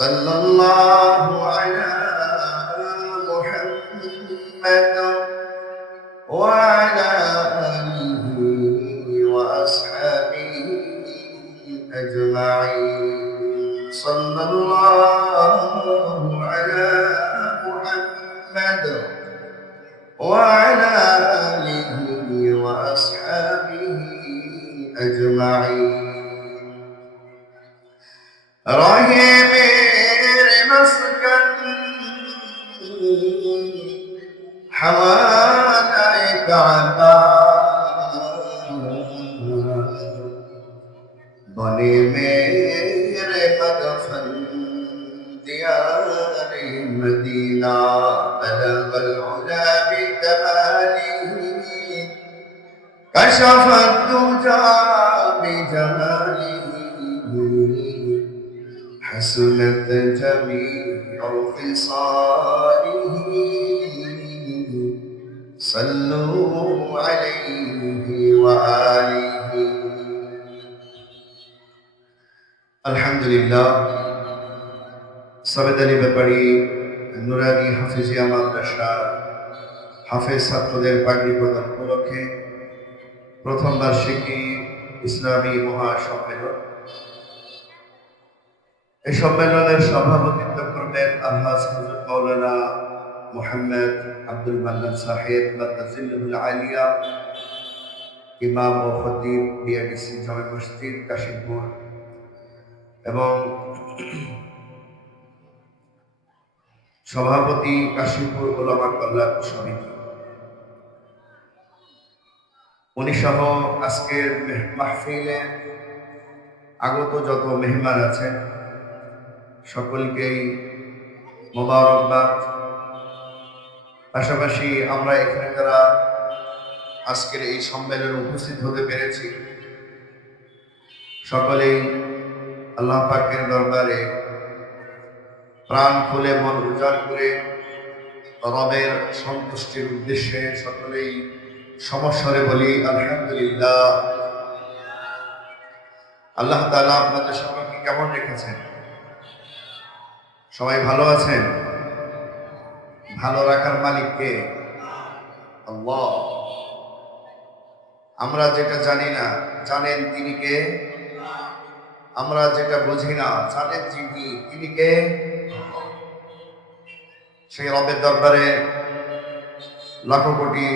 সাল্লাল্লাহু আলা মুহাম্মাদ ওয়া আলা আলিহি ওয়া আসহাবিহি আজমাইন। সাল্লাল্লাহু আলা মুহাম্মাদ ওয়া আলা আলিহি ওয়া আসহাবিহি আজমাইন। रहे मेरे मस्कन हवालाए काबा, बने मेरे मदफन दियारे मदीना, बलगल उला बिकमालिही कशफत दुजा बिजमालिही, حسنت جميع خصاله صلوا عليه وآله। আলহামদুলিল্লাহ। সাবেদ আলী ব্যাপারী নুরানি হাফিজিয়া মাদ্রাসা হাফেজ ছাত্রদের পাগড়ি প্রদান উপলক্ষে প্রথম বার্ষিকী ইসলামী মহাসম্মেলন, এই সম্মেলনের সভাপতিত্ব করবেন আলহাজ হযরত মাওলানা মুহাম্মদ আব্দুল মান্নান সাহেব মাদ্রাসাতুল আলিয়া, ইমাম ও খতিব বিআরডিসি জামে মসজিদ কাশিমপুর, এবং সভাপতি কাশিমপুর উলামা কল্যাণ সমিতি। উনি সহ আজকের মাহফিলে আগত যত মেহমান আছেন সকলকেই মোবারকবাদ। পাশাপাশি আমরা এখানে যারা আজকের এই সম্মেলনে উপস্থিত হতে পেরেছি সকলেই আল্লাহ পাকের দরবারে প্রাণ খুলে মন উজাড় করে রবের সন্তুষ্টির উদ্দেশ্যে সকলেই সমস্বরে বলি আলহামদুলিল্লাহ। আল্লাহ তাআলা আপনাদের সকলকে কেমন রেখেছেন? সবাই ভালো আছেন? ভালো রাখার মালিক কে? আল্লাহ। আমরা যেটা জানি না জানেন তিনি কে? আমরা যেটা বুঝি না জানেন তিনি কে? সেই রবের দরবারে লাখো কোটি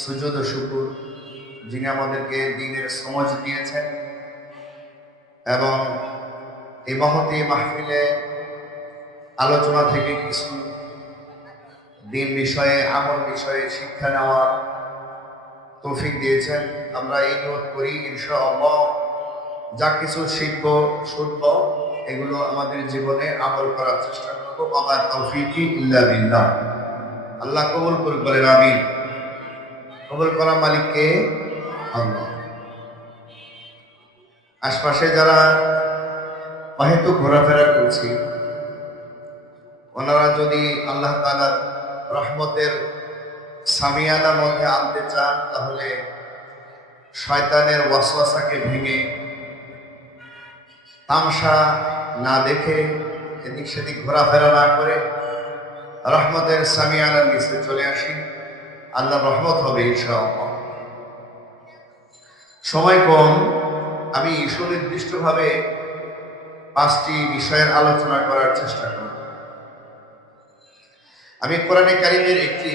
সুজুদ ও শুকর, যিনি আমাদেরকে দ্বীনের সমঝ দিয়েছেন এবং এই মহতী মাহফিলে আলোচনা থেকে কিছু দ্বীন বিষয়ে আমল বিষয়ে শিক্ষা নেওয়ার তৌফিক দিয়েছেন। আমরা এই নিয়ত করি ইনশাআল্লাহ যা কিছু শিখব শুনব এগুলো আমাদের জীবনে আমল করার চেষ্টা করবো। ওয়া তাওফীকি ইল্লা বিল্লাহ। আল্লাহ কবুল করুন, বলেন আমিন। কবুল করা মালিক কে? আল্লাহ। আশপাশে যারা হয়তো ঘোরাফেরা করছি ওনারা যদি আল্লাহ তাআলার রহমতের সামিয়ানার মধ্যে আনতে চান তাহলে শয়তানের ওয়াসওয়াসাকে ভেঙে তামসা না দেখে এদিক সেদিক ঘোরাফেরা না করে রহমতের সামিয়ানার নিচে চলে আসি, আল্লাহর রহমত হবে ইনশাআল্লাহ। সময় কম, আমি সুনির্দিষ্টভাবে 5টি বিষয়ের আলোচনা করার চেষ্টা করব। আমি কোরআনে কারিমের একটি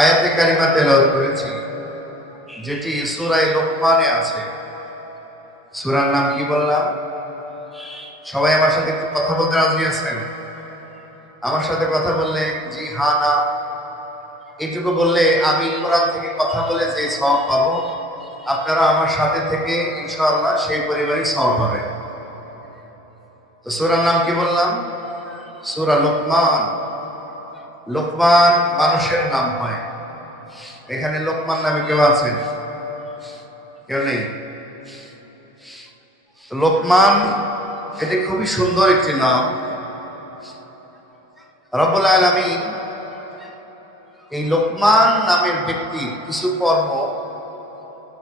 আয়াতে কারিমা তেলাওয়াত করেছি যেটি সূরা লোকমানে আছে। সূরার নাম কি বললাম? সবাই আমার সাথে একটু কথা বলতে রাজি আছেন? আমার সাথে কথা বললে জি হ্যাঁ না এইটুকু বললে আমি কোরআন থেকে কথা বলে যে সওয়াব পাবো, আপনারা আমার সাথে থেকে ইনশাআল্লাহ সেই পরিবারই সওয়াব পাবেন। তো সূরার নাম কি বললাম? সূরা লোকমান। লোকমান মানুষের নাম হয়। এখানে লোকমান নামে কেউ আছেন? কেউ নেই? লোকমান এটি খুবই সুন্দর একটি নাম। রব্বুল আলামিন এই লোকমান নামের ব্যক্তি কিছু কর্ম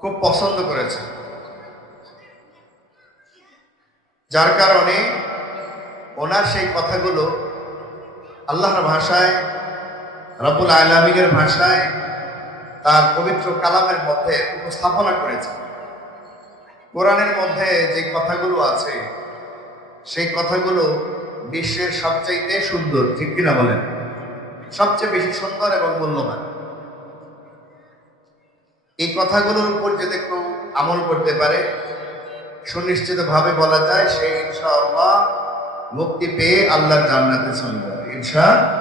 খুব পছন্দ করেছেন, যার কারণে ওনার সেই কথাগুলো আল্লাহর ভাষায়, রব্বুল আলামিনের ভাষায়, তার পবিত্র কালামের মধ্যে উপস্থাপনা করেছেন। কোরআনের মধ্যে যে কথাগুলো আছে সেই কথাগুলো বিশ্বের সবচাইতে সুন্দর, ঠিক কিনা বলেন? সবচেয়ে বেশি সুন্দর এবং মূল্যবান। এই কথাগুলোর উপর যদি কেউ আমল করতে পারে, সুনিশ্চিত ভাবে বলা যায় সে ইনশাআল্লাহ মুক্তি পেয়ে আল্লাহর জান্নাতে চলে যাবে ইনশাআল্লাহ।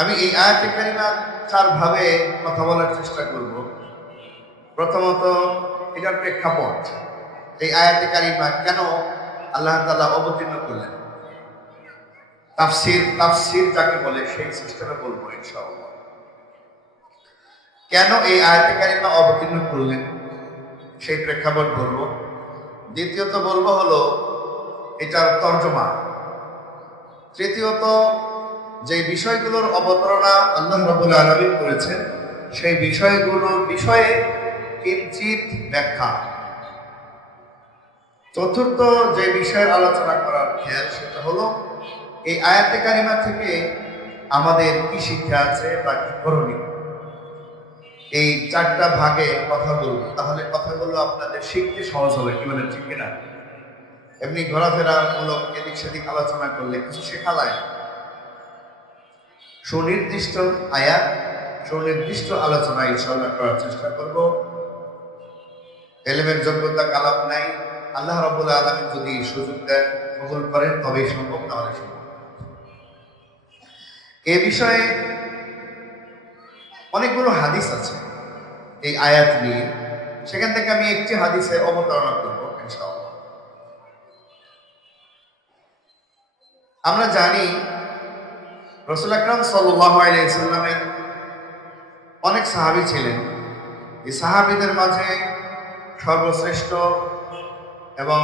আমি এই আয়াতে কারিমা চার ভাবে কথা বলার চেষ্টা করব। প্রথমত, এটার প্রেক্ষাপট, এই আয়াতে কারিমা কেন আল্লাহ তাআলা অবতীর্ণ করলেন, তাফসীর যাকে বলে সেই সিস্টেমে বলবো ইনশাআল্লাহ। কেন এই আয়াতে কারিমা অবতীর্ণ করলেন সেই প্রেক্ষাপট বলবো। দ্বিতীয়ত বলবো হলো এটার তর্জমা। তৃতীয়ত, যে বিষয়গুলোর অবতারণা আল্লাহ রাব্বুল আলামিন করেছেন সেই বিষয়গুলোর বিষয়ে কিঞ্চিত ব্যাখ্যা। চতুর্থ যে বিষয়ের আলোচনা করার খেয়াল সেটা হলো এই আয়াতে কারিমা থেকে আমাদের কি শিক্ষা আছে বা কি করণীয়। এই চারটা ভাগে কথা বলবো, তাহলে কথাগুলো আপনাদের শিখতে সহজ হবে। কি বলেন, ঠিক কিনা? এমনি ঘোরাফেরা মূলক এদিক সেদিক আলোচনা করলে কিছু শেখা লাগে। সুনির্দিষ্ট আয়াত, সুনির্দিষ্ট আলোচনা ইনশাআল্লাহ করার চেষ্টা করব। এলেমের যোগ্যতা কালাম নাই, আল্লাহ রাব্বুল আলামিন যদি সুযোগ দেন, কবুল করেন, তবেই সম্ভব, না হলে সম্ভব। এ বিষয়ে অনেকগুলো হাদিস আছে এই আয়াত নিয়ে, সেখান থেকে আমি একটি হাদিসের অবতারণা করব ইনশাআল্লাহ। আমরা জানি রাসূল আকরাম সাল্লাল্লাহু আলাইহি সাল্লামের অনেক সাহাবী ছিলেন। এই সাহাবীদের মাঝে সর্বশ্রেষ্ঠ এবং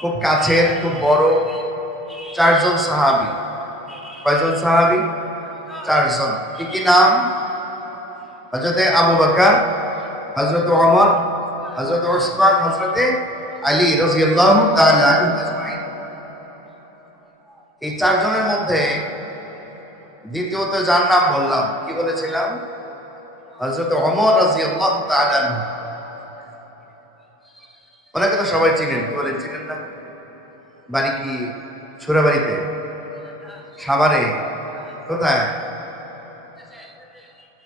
খুব কাছের, খুব বড় চারজন সাহাবী। কয়জন সাহাবী? চারজন। কি কি নাম? হযরতে আবু বকর, হযরতে ওমর, হযরতে উসমান, হযরতে আলী রাদিয়াল্লাহু তাআলা আনহুম আজমাইন। এই চারজনের মধ্যে দ্বিতীয়ত যার নাম বললাম, কি বলেছিলাম? হযরতে ওমর রাদিয়াল্লাহু তাআলা আনহু। ওনাকে তো সবাই চিনেন, কি বলেন, চিনেন না? বাড়ি কি সুরাবাড়িতে, সাভারে, কোথায়?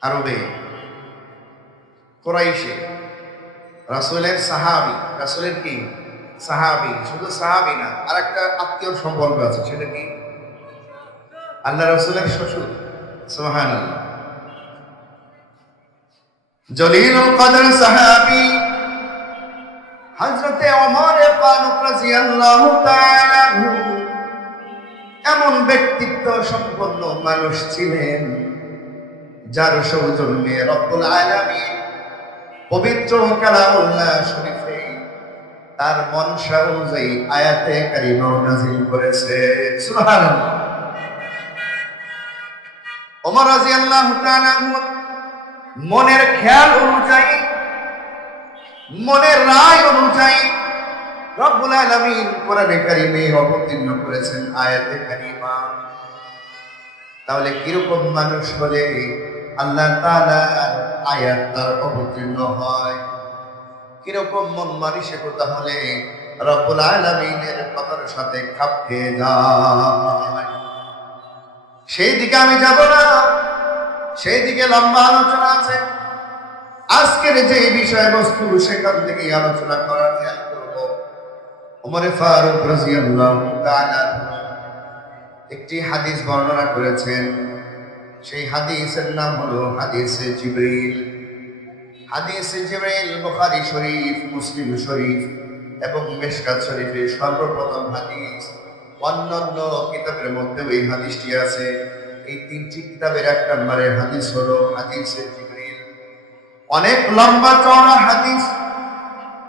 আরবে, কুরাইশে, রাসূলের সাহাবী। রাসূলের কি সাহাবী? শুধু সাহাবী না, আরেকটা আত্মীয় সম্পর্ক আছে, সেটা কি? আল্লাহ রাসূলের শ্বশুর। সুবহানাল্লাহ। জলিলুল কদর সাহাবী হযরতে ওমর ফারুক রাদিয়াল্লাহু তাআলা আনহু এমন ব্যক্তিত্ব সম্পন্ন মানুষ ছিলেন যার সৌজন্যে রব্বুল আলামিন পবিত্র কালামুল্লাহ শরীফে তার মনসা অনুযায়ী আয়াতে কারিমা নাযিল করেছে। সুবহানাল্লাহ। ওমর রাদিয়াল্লাহু তাআলা মনের খেয়াল অনুযায়ী, মনের রায় অনুযায়ী রব্বুল আলামিন কোরআনে কারিমে অবতীর্ণ করেছেন আয়াতে কারিমা। তাহলে কিরকম মানুষ হলে আল্লাহ তাআলার আয়াত তার অবতীর্ণ হয়? কিরকম মন মানসিকতা হলে রব্বুল আলামিনের কথার সাথে খাপ খেয়ে যায়? সেই দিকে আমি যাব না, সেই দিকে লম্বা আলোচনা আছে। আজকের যে বিষয়বস্তু সেখান থেকে আলোচনা করার খেয়াল করব। ওমর ফারুক রাদিয়াল্লাহু তাআলা একটি হাদিস বর্ণনা করেছেন। সেই হাদিসের নাম হলো হাদিসে জিবরিল। হাদিসে জিবরিল বুখারী শরীফ, মুসলিম শরীফ এবং মিশকাত শরীফে সর্বপ্রথম হাদিস। অন্যান্য কিতাবের মধ্যে এই হাদিসটি আছে। এই তিনটি কিতাবের এক নম্বরের হাদিস হলো হাদিসে জিবরিল। অনেক লম্বা চওড়া হাদিস।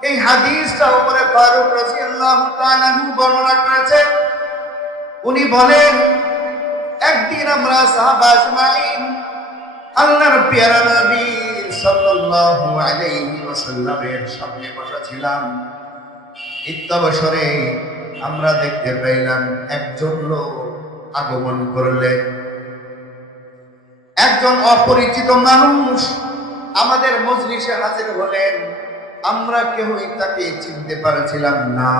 এই হাদিসটা ওমর ফারুক রাদিয়াল্লাহু তাআলা বর্ণনা করেছেন। উনি বলেন, একদিন আমরা সাহাবা আজমাইন আল্লাহর পেয়ারা নবী সাল্লাল্লাহু আলাইহি ওয়াসাল্লামের সামনে বসা ছিলাম। ইত্যবসরে আমরা দেখতে পাইলাম একজন লোক আগমন করলেন। একজন অপরিচিত মানুষ আমাদের মজলিসে হাজির হলেন। আমরা কেউই তাকে চিনতে পারছিলাম না।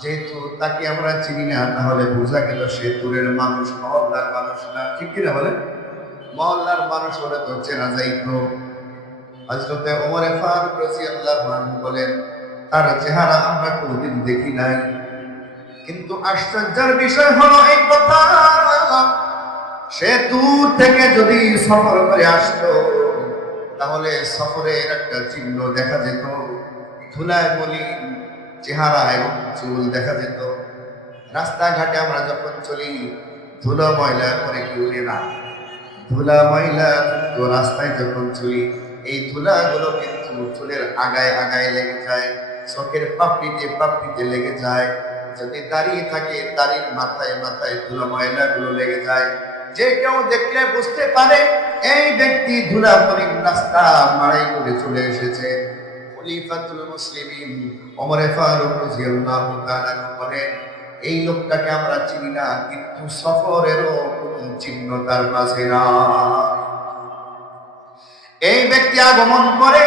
যেহেতু তাকে আমরা চিনি না, তাহলে বোঝা গেল সে দূরের মানুষ, মহল্লার মানুষ না। ঠিক কিনা বলেন? মহল্লার মানুষ হলে তো চেনা যাইতো। হযরতে ওমর ফারুক রাদিয়াল্লাহু আনহু বলেন, তার চেহারা আমরা কোনদিন দেখি নাই। কিন্তু আশ্চর্যের বিষয় হলো এই কথা, সে দূর থেকে যদি সফর করে আসতো, তাহলে সফরের একটা চিহ্ন দেখা যেত। ধুলায় মলিন চেহারা এবং চুল দেখা যেত। রাস্তাঘাটে আমরা যখন চলি, ধুলা ময়লা করে কি উড়ে না? ধুলা ময়লা তো রাস্তায় যখন চলি, এই ধুলাগুলো কিন্তু চুলের আগায় আগায় লেগে যায়, চোখের পাপড়িতে পাপড়িতে লেগে যায়। যদি দাঁড়িয়ে থাকে, দাড়ির মাথায় মাথায় ধুলা ময়লাগুলো লেগে যায়। যে কেউ দেখলে বুঝতে পারে এই ব্যক্তি ধুলা মলিন রাস্তা মাড়াই করে চলে এসেছে। খলিফাতুল মুসলিমিন ওমর ফারুক রাদিয়াল্লাহু তাআলা বলেন, এই লোকটাকে আমরা চিনি না, কিন্তু সফরেরও কোনো চিহ্ন তার মাঝে না। এই ব্যক্তি আগমন করে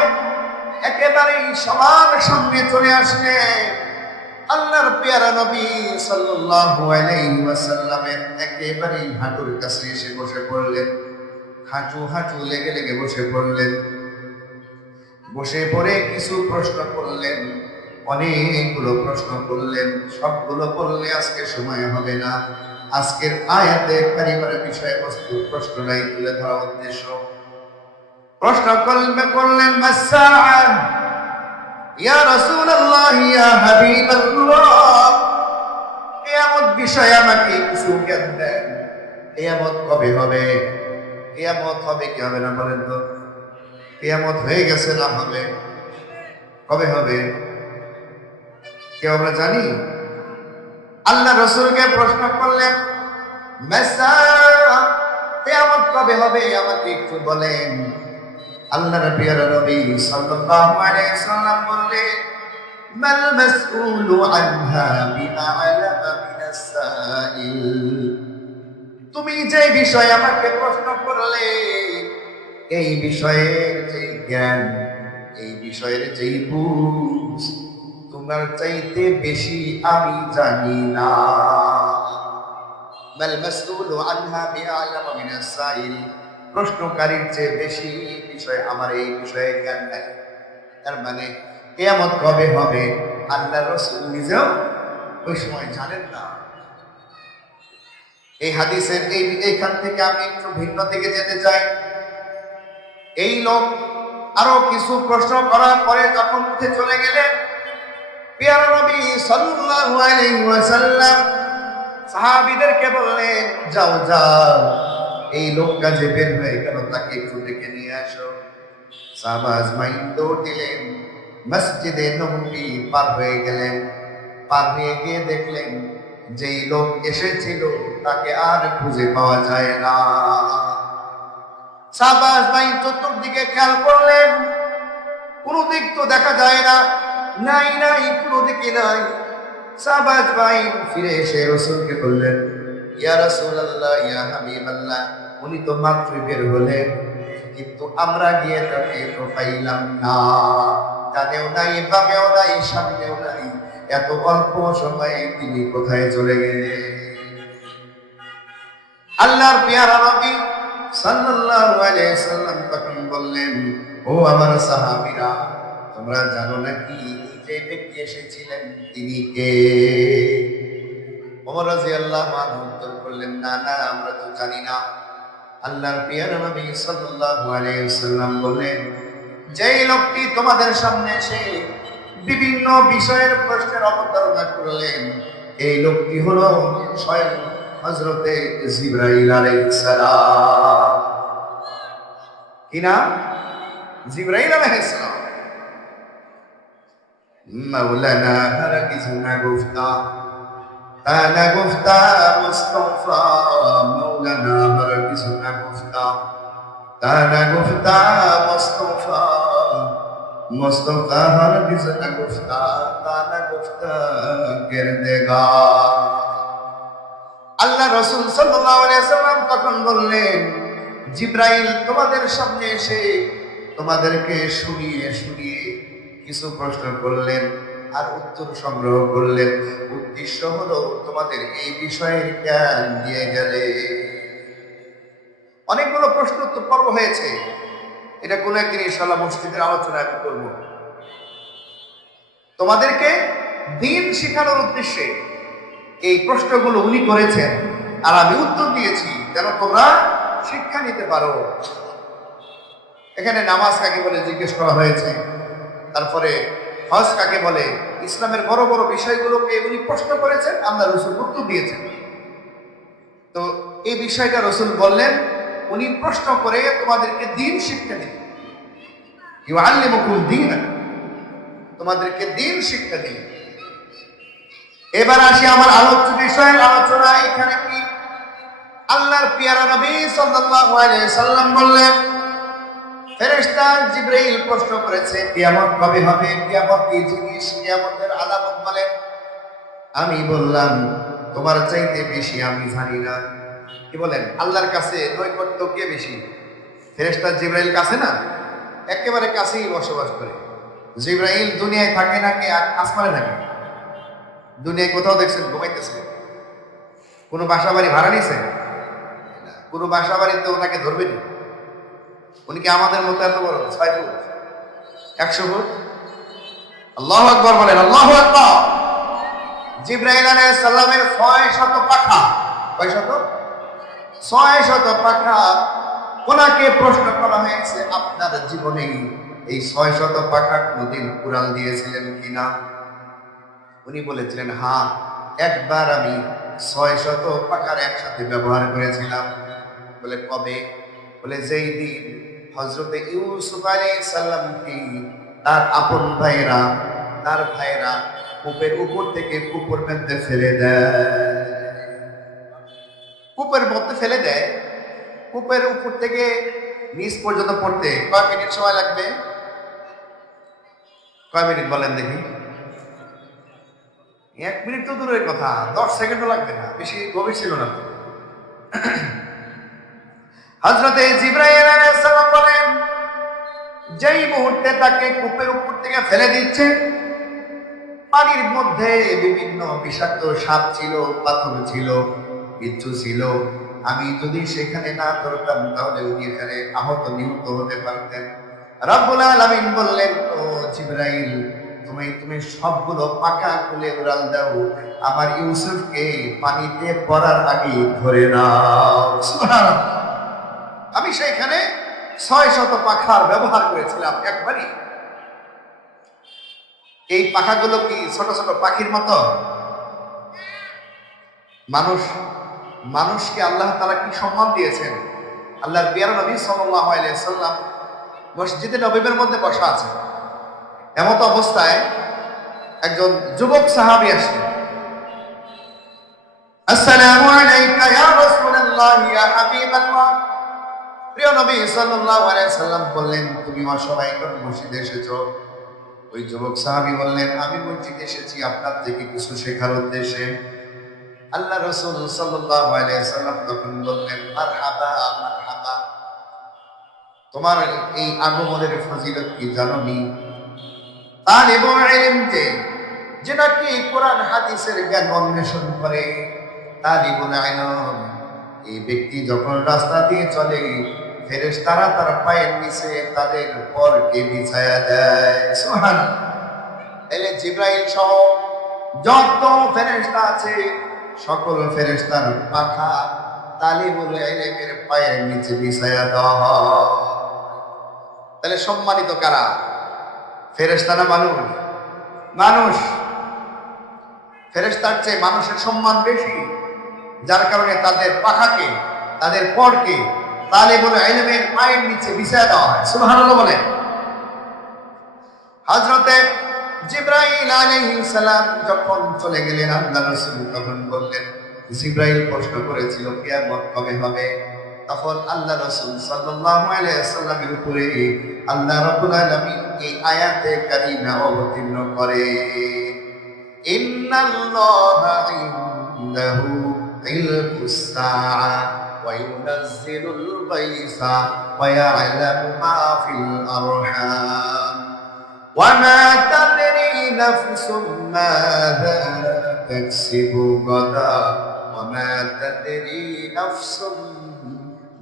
একেবারেই সবার সামনে চলে আসলে আল্লাহর পেয়ারা নবী সাল্লাল্লাহু আলাইহি ওয়াসাল্লামের একেবারেই হাঁটুর কাছে এসে বসে পড়লেন। হাঁটু হাঁটু লেগে লেগে বসে পড়লেন। বসে পড়ে কিছু প্রশ্ন করলেন, অনেকগুলো প্রশ্ন করলেন। সবগুলো বললে আজকে সময় হবে না। আজকের আয়াতে পারিবারিক বিষয়বস্তু প্রশ্নটাই তুলে ধরা উদ্দেশ্য। প্রশ্ন করলেন, মাসসাআ ইয়া রাসূলুল্লাহ ইয়া হাবিবাল্লাহ, কিয়ামত বিষয়ে আমাকে কিছু জ্ঞান দেন। কিয়ামত কবে হবে? কিয়ামত হবে কি হবে না বলেন তো? কিয়ামত হয়ে গেছে না হবে? কবে হবে কেউ আমরা জানি? আল্লাহ রাসূলকে প্রশ্ন করলেন, মাসসাআ, কিয়ামত কবে হবে আমাকে একটু বলেন। আল্লাহর প্রিয় নবী সাল্লাল্লাহু আলাইহি ওয়াসাল্লাম বললেন, মাল মাসউলু আনহা বিআলামা মিনাস সাইল। তুমি যে বিষয় আমাকে প্রশ্ন করলে, এই বিষয়ের যে জ্ঞান, এই বিষয়ের যে বুঝ, তোমার চাইতে বেশি আমি জানি না। মাল মাসউলু আনহা বিআলামা মিনাস সাইল, প্রশ্নকারীর চেয়ে বেশি বিষয় আমার এই বিষয়ে জ্ঞান নাই। তার মানে কিয়ামত কবে হবে আল্লাহ রাসূল নিজেও ওই সময় জানেন না। এই হাদিসের এইখান থেকে আমি একটু ভিন্ন দিকে যেতে চাই। এই লোক আরো কিছু প্রশ্ন করার পরে যখন উঠে চলে গেলেন, প্রিয় নবী সাল্লাল্লাহু আলাইহি ওয়াসাল্লাম সাহাবীদেরকে বললেন, যাও যাও, এই লোকটা যে বের হয়ে গেল তাকে একটু ডেকে নিয়ে আসো। সাহাবা আজমাইন দৌড় দিলেন, মসজিদে নববী পার হয়ে গেলেন। পার হয়ে গিয়ে দেখলেন যেই লোক এসেছিল তাকে আর খুঁজে পাওয়া যায় না। সাহাবা আজমাইন চতুর্দিকে খেয়াল করলেন, কোনো দিক তো দেখা যায় না, নাই নাই, কোনো দিকে নাই। সাহাবা আজমাইন ফিরে এসে রাসূলকে বললেন, ইয়া রাসূলুল্লাহ, ইয়া হাবিবাল্লাহ, উনি তো মাত্র বের হলেন, কিন্তু আমরা গিয়ে তাকে তো পাইলাম না। ডানেও নাই, বামেও নাই, সামনেও নাই, এত অল্প সময়ে তিনি কোথায় চলে গেলেন? আল্লাহর পেয়ারা নবী সাল্লাল্লাহু আলাইহি ওয়াসাল্লাম তখন বললেন, ও আমার সাহাবীরা, তোমরা জানো নাকি যে ব্যক্তি এসেছিলেন তিনি কে? ওমর রাদিয়াল্লাহু আনহু উত্তর করলেন, না না, আমরা তো জানি না। আল্লাহর পেয়ারা নবী সাল্লাল্লাহু আলাইহি ওয়াসাল্লাম বললেন, যেই লোকটি তোমাদের সামনে এসে বিভিন্ন বিষয়ের প্রশ্নের অবতারণা করলেন, এই লোকটি হলো স্বয়ং হযরতে জিবরাইল আলাইহিস সালাম। কি নাম? জিবরাইল আলাইহিস সালাম। মাওলানা হারগিজ না গুফতা, তা না গুফতা মুস্তাফা, মাওলানা হারগিজ না গুফতা, তা না গুফতা মুস্তাফা, मुस्तफा हरगिज़ न गुफ्ता ताना गुफ्ता गिरदेगा। আল্লাহ রাসূল সাল্লাল্লাহু আলাইহি ওয়াসাল্লাম তখন বললেন, জিবরাইল তোমাদের সামনে এসে তোমাদেরকে শুনিয়ে শুনিয়ে কিছু প্রশ্ন করলেন আর উত্তর সংগ্রহ করলেন। উদ্দেশ্য হলো তোমাদের এই বিষয়ের জ্ঞান দিয়ে গেলে। অনেকগুলো প্রশ্ন উত্তর পর্ব হয়েছে, এটা কোন একদিন ইনশাআল্লাহ মসজিদের আলোচনা আমি করব। তোমাদেরকে দ্বীন শেখানোর উদ্দেশ্যে এই প্রশ্নগুলো উনি করেছেন আর আমি উত্তর দিয়েছি যেন তোমরা শিক্ষা নিতে পারো। এখানে নামাজ কাকে বলে জিজ্ঞেস করা হয়েছে, তারপরে হজ কাকে বলে, ইসলামের বড় বড় বিষয়গুলোকে উনি প্রশ্ন করেছেন, আল্লাহ রাসূল উত্তর দিয়েছেন। তো এই বিষয়টা রাসূল বললেন উনি প্রশ্ন করে তোমাদেরকে দ্বীন শিক্ষা দিবেন, ইউআল্লিমুকুম দীনা, তোমাদেরকে দ্বীন শিক্ষা দিবেন। এবার আসি আমার আলোচ্য বিষয়ের আলোচনা। এখানে কি আল্লাহর পেয়ারা নবী সাল্লাল্লাহু আলাইহি সাল্লাম বললেন, ফেরেশতা জিবরাইল প্রশ্ন করেছে কিয়ামত কবে হবে, কিয়ামত কি জিনিস, কিয়ামতের আলামত বলেন। আমি বললাম তোমার চাইতে বেশি আমি জানি না। কি বলেন, আল্লাহর কাছে নৈকট্য কে বেশি? ফেরেশতা জিবরাইল কাছে না, একেবারে কাছেই বসবাস করে। জিবরাইল দুনিয়ায় থাকে নাকি আসমানে থাকে? দুনিয়ায় কোথাও দেখছেন ঘুমাইতেছে? কোনো বাসা বাড়ি ভাড়া নিছে? কোনো বাসা বাড়িতে ওনাকে ধরবেনি। উনি কি আমাদের মতো এত বড় 6 ফুট 100 ফুট? আল্লাহু আকবার বলেন, আল্লাহু আকবার। জিবরাইল আলাইহিস সালামের 600 পাখা, কয় শত? 600 পাখা। ওনাকে প্রশ্ন করা হয়েছে আপনার জীবনে এই 600 পাখা কোনদিন উড়াল দিয়েছিলেন কিনা? উনি বলেছিলেন হ্যাঁ, একবার আমি 600 পাখার একসাথে ব্যবহার করেছিলাম। বলে কবে? বলে যেই দিন হযরতে ইউসুফ আলাইহিস সালামকে তার আপন ভাইরা, তার ভাইরা কূপের উপর থেকে কূপের মধ্যে ফেলে দেয়। কূপের মধ্যে ফেলে দেয়, কূপের উপর থেকে নিচ পর্যন্ত পড়তে কয় মিনিট সময় লাগবে? কয় মিনিট বলেন দেখি? 1 মিনিট তো দূরের কথা, 10 সেকেন্ডও লাগবে না, বেশি গভীর ছিল না তো। হযরতে জিবরাইল আলাইহিস সালাম বলেন, যেই মুহূর্তে তাকে কূপের উপর থেকে ফেলে দিচ্ছে, পানির মধ্যে বিভিন্ন বিষাক্ত সাপ ছিল, পাথর ছিল, বিচ্ছু ছিল। আমি যদি সেখানে না ধরতাম তাহলে উনি এখানে আহত নিহত হতে পারতেন। রব্বুল আলামিন বললেন, ও জিবরাইল তুমি সবগুলো পাখা খুলে উড়াল দাও, আমার ইউসুফকে পানিতে পড়ার আগে ধরে নাও। সুবহানাল্লাহ। আমি সেখানে 600 পাখার ব্যবহার করেছিলাম একবারই। এই পাখাগুলো কি ছোট ছোট পাখির মতো? মানুষকে আল্লাহ তাআলা কি সম্মান দিয়েছেন। আল্লাহর প্রিয় নবী সাল্লাল্লাহু আলাইহি ওয়াসাল্লাম মসজিদে নববীর মধ্যে বসা আছেন। এমত অবস্থায় একজন যুবক সাহাবী আসলেন। আসসালামু আলাইকা ইয়া রাসূলুল্লাহ ইয়া হাবিবাল্লাহ। প্রিয় নবী সাল্লাল্লাহু আলাইহি ওয়াসাল্লাম বললেন, তুমি অসময়ে কোন মসজিদে এসেছো? ওই যুবক সাহাবী বললেন, আমি মসজিদে এসেছি আপনার থেকে কিছু শেখার উদ্দেশ্যে। আল্লাহ রাসূল সাল্লাল্লাহু আলাইহি ওয়াসাল্লাম তখন বললেন, মারহাবা মারহাবা, তোমার এই আগমনের ফজিলত কি জানোনি? তালিবুল ইলম যে নাকি কোরআন হাদিসের জ্ঞান অন্বেষণ করে, তালিবুল ইলম এই ব্যক্তি যখন রাস্তা দিয়ে চলে, ফেরেশতারা তার পায়ের নিচে তাদের পরকে বিছায়া দেয়। সুবহানাল্লাহ। তাহলে জিবরাইল সহ যত ফেরেশতা আছে সকল ফেরেশতার পাখা তালিবুল ইলমের পায়ের নিচে বিছায়া দেওয়া হয়। তাহলে সম্মানিত কারা? ফেরেশতা না মানুষ? মানুষ। ফেরেশতার চেয়ে মানুষের সম্মান বেশি, যার কারণে তাদের পাখাকে, তাদের পরকে তালিবুল ইলমের পায়ের নিচে বিছায়া দেওয়া হয়। সুবহানাল্লাহ বলেন। হযরতে জিবরাইল আলাইহিস সালাম যখন চলে গেলেন, আল্লাহ রাসূল তখন বললেন, জিবরাইল প্রশ্ন করেছিল কিয়ামত কবে হবে? তখন আল্লাহ রাসূল সাল্লাল্লাহু আলাইহি ওয়াসাল্লামের উপরে আল্লাহ রাব্বুল আলামিন এই আয়াতে কারিমা অবতীর্ণ করে, ইন্নাল্লাহা ইনদাহু ইলমুস সাআ ওয়া ইউনাজ্জিলুল গায়সা ওয়া ইয়া'লামু মা ফিল আরহাম ওয়া মা তাদরি নাফসুম মাযা তাকসিবু গাদা ওয়া মা তাদরি নাফসুম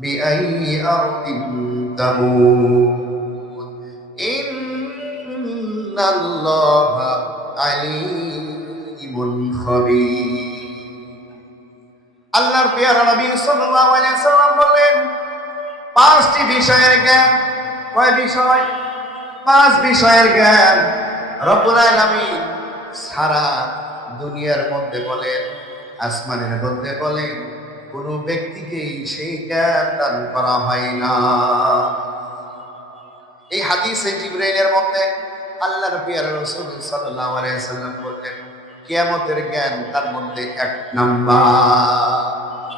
বিআইয়ি আরদিন তামুত ইন্নাল্লাহা আলিমুন খাবীর। আল্লাহর পেয়ারা নবী সাল্লাল্লাহু আলাইহি সাল্লাম বললেন, পাঁচটি বিষয়ের জ্ঞান। কয় বিষয়? পাঁচ বিষয়ের জ্ঞান রব্বুল আলামিন সারা দুনিয়ার মধ্যে বলেন, আসমানের মধ্যে বলেন, কোন ব্যক্তিকে সেই জ্ঞান দান করা হয় না। এই হাদিসে জিবরাইলের মধ্যে আল্লাহর পেয়ারা রাসূল সাল্লাল্লাহু আলাইহি সাল্লাম বললেন, কিয়ামতের জ্ঞান তার মধ্যে এক নাম্বার।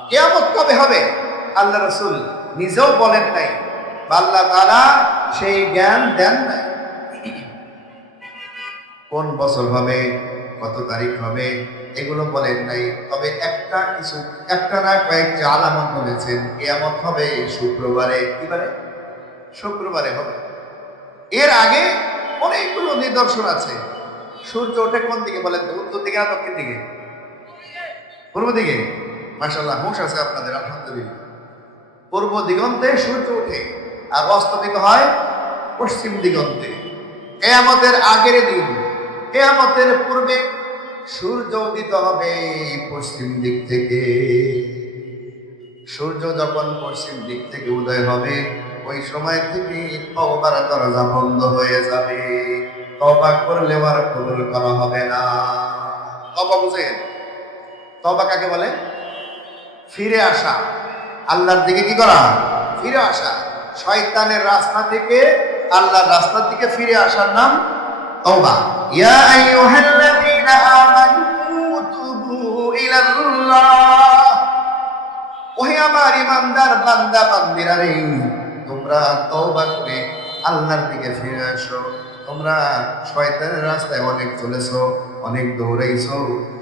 কিয়ামত কবে হবে আল্লাহ রাসূল নিজেও বলেন নাই, বা আল্লাহ তাআলা সেই জ্ঞান দেন নাই। কোন বছর হবে, কত তারিখ হবে, এগুলো বলেন নাই। তবে একটা না কয়েকটি আলামত বলেছেন, কিয়ামত হবে শুক্রবারে। কিবারে? শুক্রবারে হবে। এর আগে অনেকগুলো নিদর্শন আছে। সূর্য ওঠে কোন দিকে বলেন তো? উত্তর দিকে না দক্ষিণ দিকে? পূর্ব দিকে। মাশাআল্লাহ, হুঁশ আছে আপনাদের, আলহামদুলিল্লাহ। পূর্ব দিগন্তে সূর্য ওঠে আর অস্তমিত হয় পশ্চিম দিগন্তে। কিয়ামতের আগের দিন, কিয়ামতের পূর্বে সূর্য উদিত হবে পশ্চিম দিক থেকে। সূর্য যখন পশ্চিম দিক থেকে উদয় হবে, ওই সময় থেকে তওবার দরজা বন্ধ হয়ে যাবে। তওবা করলে আর কবুল করা হবে না। তওবা বুঝেন? তওবা কাকে বলে? ফিরে আসা, আল্লাহর দিকে কি করা? ফিরে আসা। শয়তানের রাস্তা থেকে আল্লাহর রাস্তার দিকে ফিরে আসার নাম তওবা। ইয়া আইয়ুহাল্লাযীনা আমানু তুবু ইলাল্লাহ, ওহে আমার ঈমানদার বান্দা বান্দীরা রে, তোমরা তওবা করে আল্লাহর দিকে ফিরে আসো। তোমরা শয়তানের রাস্তায় অনেক চলেছো, অনেক দৌড়াইছো।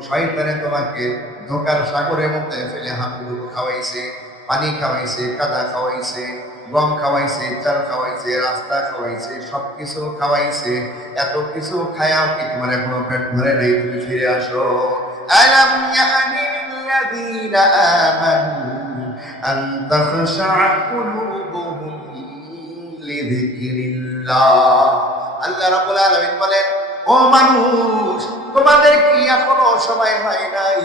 শয়তানে তোমাকে ধোকার সাগরের মধ্যে ফেলে হাবুডুবু খাওয়াইছে, পানি খাওয়াইছে, কাদা খাওয়াইছে, গম খাওয়াইছে, চাল খাওয়াইছে, রাস্তা খাওয়াইছে, সবকিছু খাওয়াইছে। এত কিছু খায়াও কি তোমার এখনো পেট ভরে নাই? তুমি ফিরে আসো। আলাম ইয়ানি লিল্লাযীনা আমানু আন তাখশা কুলুবুহুম লিযিকরিল্লাহ। আল্লাহ রাব্বুল আলামিন বলেন, ও মানুষ, তোমাদের কি এখনো সময় হয় নাই?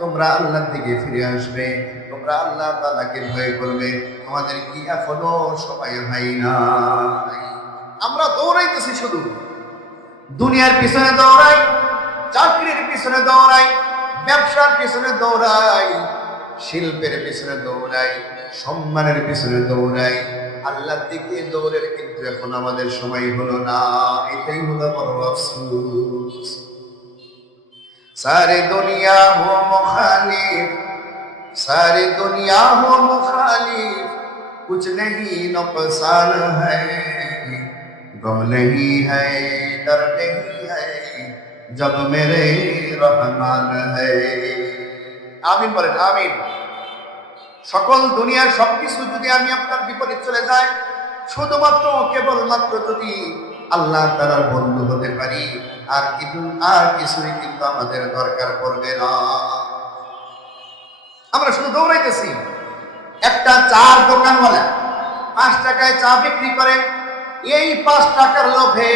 তোমরা আল্লাহর দিকে ফিরে আসবে, তোমরা আল্লাহ তাআলাকে ভয় করবে। আমাদের কি এখনো সময় হয় না? আমরা দৌড়াইতেছি, শুধু দুনিয়ার পিছনে দৌড়াই, চাকরির পিছনে দৌড়াই, ব্যবসার পিছনে দৌড়াই, শিল্পের পিছনে দৌড়াই, সম্মানের পিছনে দৌড়াই। আল্লাহর দিকে দৌড়ের কিন্তু এখন আমাদের সময় হলো না। এটাই হলো বড় আফসোস। सारे दुनिया हो मुखालिफ, सारी दुनिया हो मुखालिफ, कुछ नहीं नुकसान है, गम नहीं है, डर नहीं है, जब मेरे रहमान है। आमीन বলেন, আমিন। সকল দুনিয়ার সবকিছু যদি আমি আপনার বিপরীত চলে যায়, শুধুমাত্র কেবলমাত্র যদি আল্লাহ তাআলার বন্ধু হতে পারি, আর কিছুই কিন্তু আমাদের দরকার পড়বে না। আমরা শুধু দৌড়াইতেছি। একটা চার দোকানওয়ালা 5 টাকায় চা বিক্রি করে, এই 5 টাকার লোভে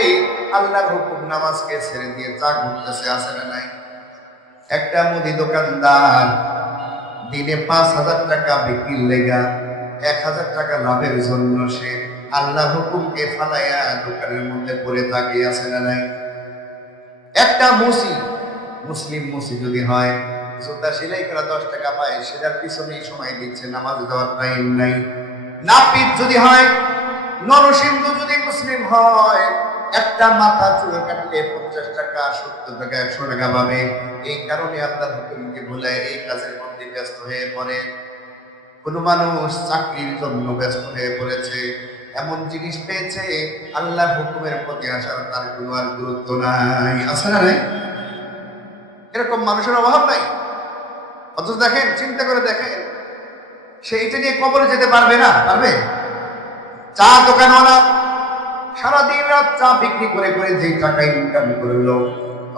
আল্লাহর হুকুম নামাজকে ছেড়ে দিয়ে চা ঘুরতেছে, আছে না নাই? একটা মুদি দোকানদার দিনে 5,000 টাকা বিক্রির লেগা 1,000 টাকা লাভের জন্য সে আল্লাহর হুকুমকে ফালাইয়া দোকানের মধ্যে পড়ে থাকে, আছে না নাই? একটা মুসলিম মুসি যদি হয়, জুতা সেলাই করা 10 টাকা পায়, সেটার পিছনেই সময় দিচ্ছে, নামাজ দেওয়ার টাইম নাই। নাপিত যদি হয়, নরসিংহ যদি মুসলিম হয়, একটা মাথা চুল কাটলে 50 টাকা, 70 টাকা, 100 টাকা পাবে। এই কারণে আল্লাহর হুকুমকে ভুলে এই কাজের মধ্যে ব্যস্ত হয়ে পড়ে। কোনো মানুষ চাকরির জন্য ব্যস্ত হয়ে পড়েছে, এমন জিনিস পেয়েছে আল্লাহর হুকুমের প্রতি আসার তার কোনো আর গুরুত্ব নাই। আছে না নাই? এরকম মানুষের অভাব নাই। অথচ দেখেন, চিন্তা করে দেখেন, সে এটা নিয়ে কবরে যেতে পারবে না? পারবে? চা দোকানওয়ালা সারাদিন রাত চা বিক্রি করে করে যেই টাকা ইনকাম করলো,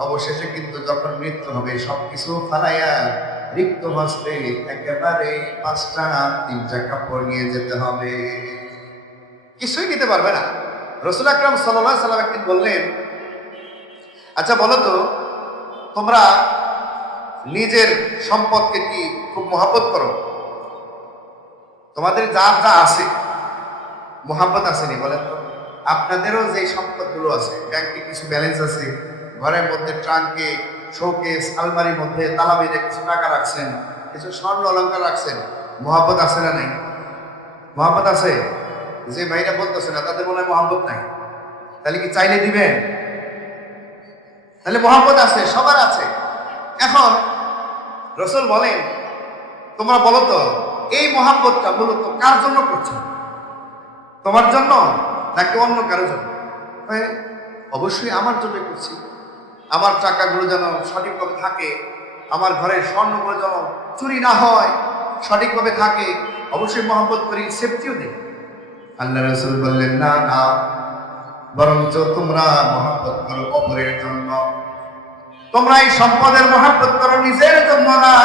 অবশেষে কিন্তু যখন মৃত্যু হবে সবকিছু ফালাইয়া রিক্ত হস্তে একেবারে 5টা 3টা কাপড় নিয়ে যেতে হবে, কিছুই নিতে পারবে না। রাসূল আকরাম সাল্লাল্লাহু আলাইহি সাল্লাম একদিন বললেন, আচ্ছা বলো তো, তোমরা নিজের সম্পদকে কি খুব মহব্বত করো? তোমাদের যা যা আছে মহব্বত আসেনি বলেন তো? আপনাদেরও যে সম্পদগুলো আছে, ব্যাংকে কিছু ব্যালেন্স আছে, ঘরের মধ্যে ট্রাঙ্কে, শোকেস, আলমারির মধ্যে তালা বেঁধে কিছু টাকা রাখছেন, কিছু স্বর্ণ অলংকার রাখছেন, মহব্বত আছে না নাই? মহব্বত আছে। যে ভাইরা বলতেছে না তাদের মনে হয় মহব্বত নাই। তাহলে কি চাইলে দিবেন? তাহলে মহব্বত আছে, সবার আছে। এখন রাসূল বলেন, তোমরা বলো তো এই মহব্বতটা মূলত কার জন্য করছো? তোমার জন্য নাকি অন্য কারো জন্য? অবশ্যই আমার জন্য করছি। আমার টাকাগুলো যেন সঠিকভাবে থাকে, আমার ঘরের স্বর্ণগুলো যেন চুরি না হয়, সঠিকভাবে থাকে, অবশ্যই মহব্বত করি, সেফটিও দিই। আল্লাহ রাসূল বললেন, না না, বরঞ্চ তোমরা মহব্বত করো অপরের জন্য। তোমরা এই সম্পদের মহব্বত করো নিজের জন্য না,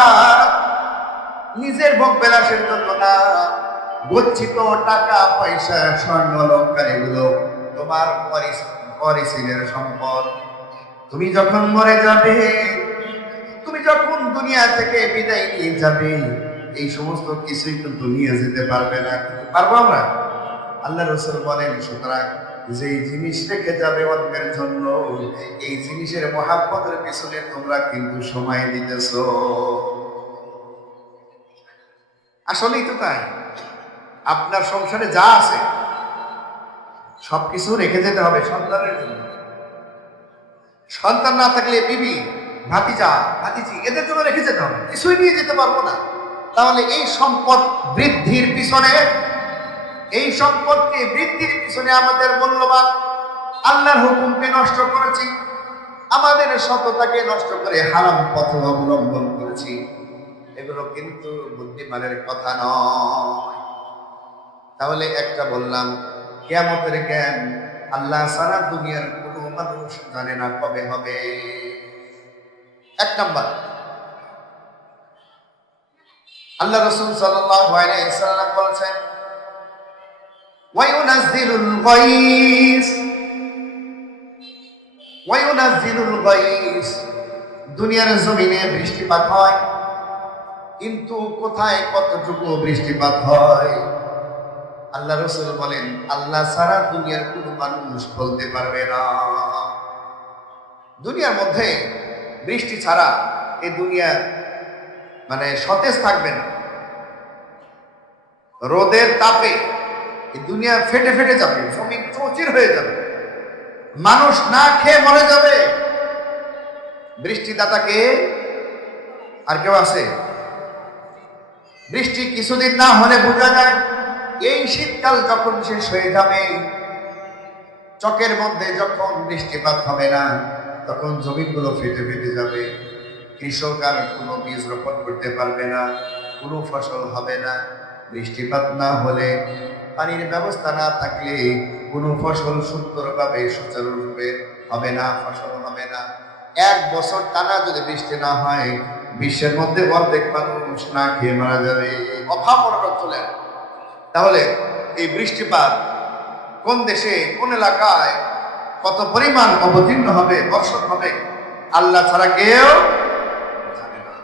নিজের ভোগ বিলাসের জন্য না। গচ্ছিত টাকা পয়সা স্বর্ণ অলংকার এগুলো তোমার পরিচিতের সম্পদ। তুমি যখন মরে যাবে, তুমি যখন দুনিয়া থেকে বিদায় নিয়ে যাবে, এই সমস্ত কিছুই কিন্তু নিয়ে যেতে পারবে না। পারবো আমরা? আল্লাহ রাসূল বলেন, সুতরাং যেই জিনিস রেখে যাবে অন্যের জন্য, এই জিনিসের মহব্বতের পিছনে তোমরা কিন্তু সময় দিতেছো। আসলেই তো তাই। আপনার সংসারে যা আছে সবকিছু রেখে যেতে হবে সন্তানের জন্য। সন্তান না থাকলে বিবি, ভাতিজা, ভাতিজি এদের জন্য রেখে যেতে হবে, কিছুই নিয়ে যেতে পারবো না। তাহলে এই সম্পদ বৃদ্ধির পিছনে, এই সম্পদকে বৃদ্ধির পিছনে আমাদের মূল্যবান আল্লাহর হুকুমকে নষ্ট করেছি, আমাদের সততাকে নষ্ট করে হারাম পথ অবলম্বন করেছি। এগুলো কিন্তু বুদ্ধিমানের কথা নয়। তাহলে একটা বললাম, কিয়ামতের জ্ঞান আল্লাহ সারা দুনিয়ার কোনো মানুষ জানে না কবে হবে। 1 নাম্বার, আল্লাহ রাসূল সাল্লাল্লাহু আলাইহি ওয়াসাল্লাম বলেছেন, ওয়ায়ুনাজ্জিলুল গায়স, ওয়ায়ুনাজ্জিলুল গায়স, দুনিয়ার জমিনে বৃষ্টিপাত হয়, কিন্তু কোথায় কতটুকু বৃষ্টিপাত হয় আল্লাহ রাসূল বলেন আল্লাহ সারা দুনিয়ার কোনো মানুষ বলতে পারবে না। দুনিয়ার মধ্যে বৃষ্টি ছাড়া এই দুনিয়া মানে সতেজ থাকবে না। রোদের তাপে এই দুনিয়া ফেটে ফেটে যাবে, জমি চৌচির হয়ে যাবে, মানুষ না খেয়ে মরে যাবে। বৃষ্টিদাতাকে আর কেউ আছে? বৃষ্টি কিছুদিন না হলে বোঝা যায় এই শীতকাল যখন শেষ হয়ে যাবে, চকের মধ্যে যখন বৃষ্টিপাত হবে না, তখন জমিগুলো ফেটে ফেটে যাবে। কৃষক আর কোনো বীজ রোপণ করতে পারবে না, কোনো ফসল হবে না। বৃষ্টিপাত না হলে, পানির ব্যবস্থা না থাকলে কোনো ফসল সুন্দরভাবে সুচারুরূপে হবে না, ফসল হবে না। 1 বছর টানা যদি বৃষ্টি না হয়, বিশ্বের মধ্যে অর্ধেক মানুষ না খেয়ে মারা যাবে, অভাব অনটন চলে আসবে। তাহলে এই বৃষ্টিপাত কোন দেশে, কোন এলাকায় কত পরিমাণ অবতীর্ণ হবে, বর্ষণ হবে, আল্লাহ ছাড়া কেউ জানে না।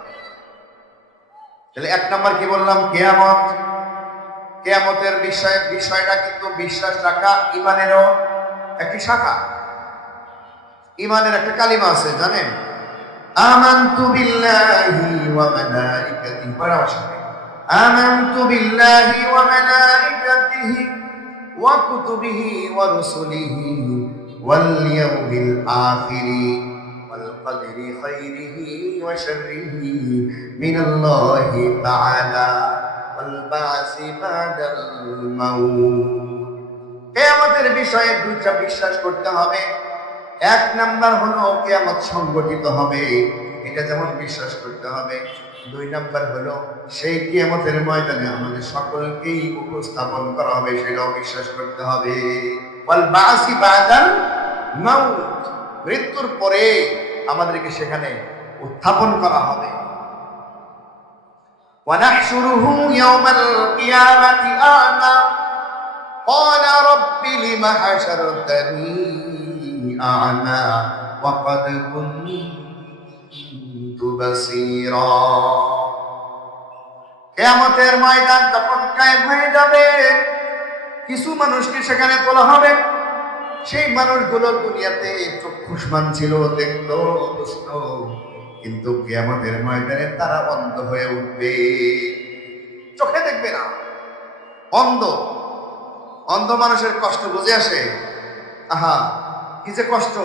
তাহলে 1 নাম্বার কি বললাম? কিয়ামত। কিয়ামতের বিষয়টা কিন্তু বিশ্বাস রাখা ঈমানেরও একটি শাখা। ঈমানের একটা কালিমা আছে জানেন, আমানতু বিল্লাহি ওয়া মালাইকাতিহি, পরামর্শে আমানতু বিল্লাহি ওয়া মালাইকাতিহি ওয়া কুতুবিহি ওয়া রুসুলিহি ওয়াল ইয়াউমিল আখিরি ওয়াল কদরি খাইরিহি ওয়া শাররিহি মিনাল্লাহি তাআলা আল বাসি বাদাল মাউত। কিয়ামতের বিষয়ে দুইটা বিশ্বাস করতে হবে। এক নাম্বার হলো কিয়ামত সংগঠিত হবে, এটা যেমন বিশ্বাস করতে হবে। দুই নাম্বার হলো সেই কিয়ামতের ময়দানে আমাদের সকলকেই উপস্থাপন করা হবে, সেটাও বিশ্বাস করতে হবে। ওয়াল বাসি বাদাল মাউত, মৃত্যুর পরে আমাদেরকে সেখানে উত্থাপন করা হবে। ونحشره يوم القيامة أعمى قال رب لم حشرتني أعمى وقد كنت بصيرا। কিয়ামতের ময়দান যখন কায়েম হয়ে যাবে, কিছু মানুষকে সেখানে তোলা হবে। সেই মানুষগুলো দুনিয়াতে চক্ষুষ্মান ছিল, দেখতো, বুঝতো, কিন্তু কিয়ামতের ময়দানে তারা অন্ধ হয়ে উঠবে, চোখে দেখবে না, অন্ধ। অন্ধ মানুষের কষ্ট বুঝে আসে, আহা কি যে কষ্ট।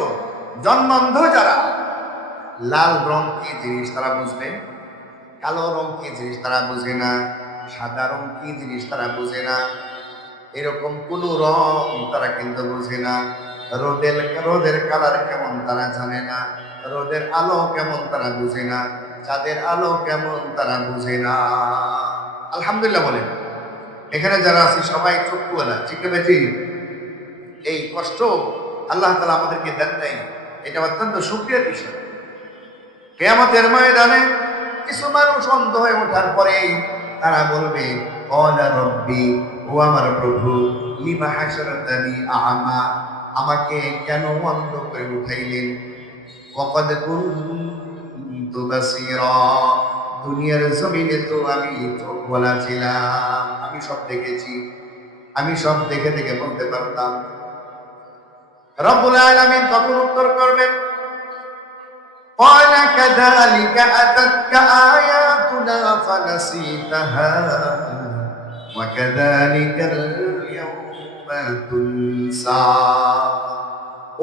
জন্মান্ধ যারা, লাল রং কি জিনিস তারা বুঝবে, কালো রং কি জিনিস তারা বুঝে না, সাদা রং কি জিনিস তারা বুঝে না, এরকম কোন রং তারা কিন্তু বুঝে না। রোদের কালার কেমন তারা জানে না, রোদের আলো কেমন তারা বুঝে না, চাঁদের আলো কেমন তারা বুঝে না। আলহামদুলিল্লাহ বলেন, এখানে যারা আছি সবাই চক্ষুওয়ালা, ঠিক না বেটি? এই কষ্ট আল্লাহ তাআলা আমাদেরকে দেন নাই, এটা অত্যন্ত শুকরিয়ার বিষয়। কিয়ামতের ময়দানে কিছু মানুষ অন্ধ হয়ে ওঠার পরে তারা বলবে, ক্বালা রব্বি, ও আমার প্রভু, লিমা হাশারাতানি আ'মা, আমাকে কেন অন্ধ করে উঠাইলেন? ওয়াকাদ কুনতু বাসীরা, দুনিয়ার জমিনে তো আমি চোখওয়ালা ছিলাম, আমি সব দেখেছি, আমি সব দেখে দেখে বলতে পারতাম। রব্বুল আলামিন তখন উত্তর করবেন, ক্বালা কাযালিকা আতাতকা আয়াতুনা ফানাসিতাহা ওয়া কাযালিকাল ইয়াওমা তুনসা।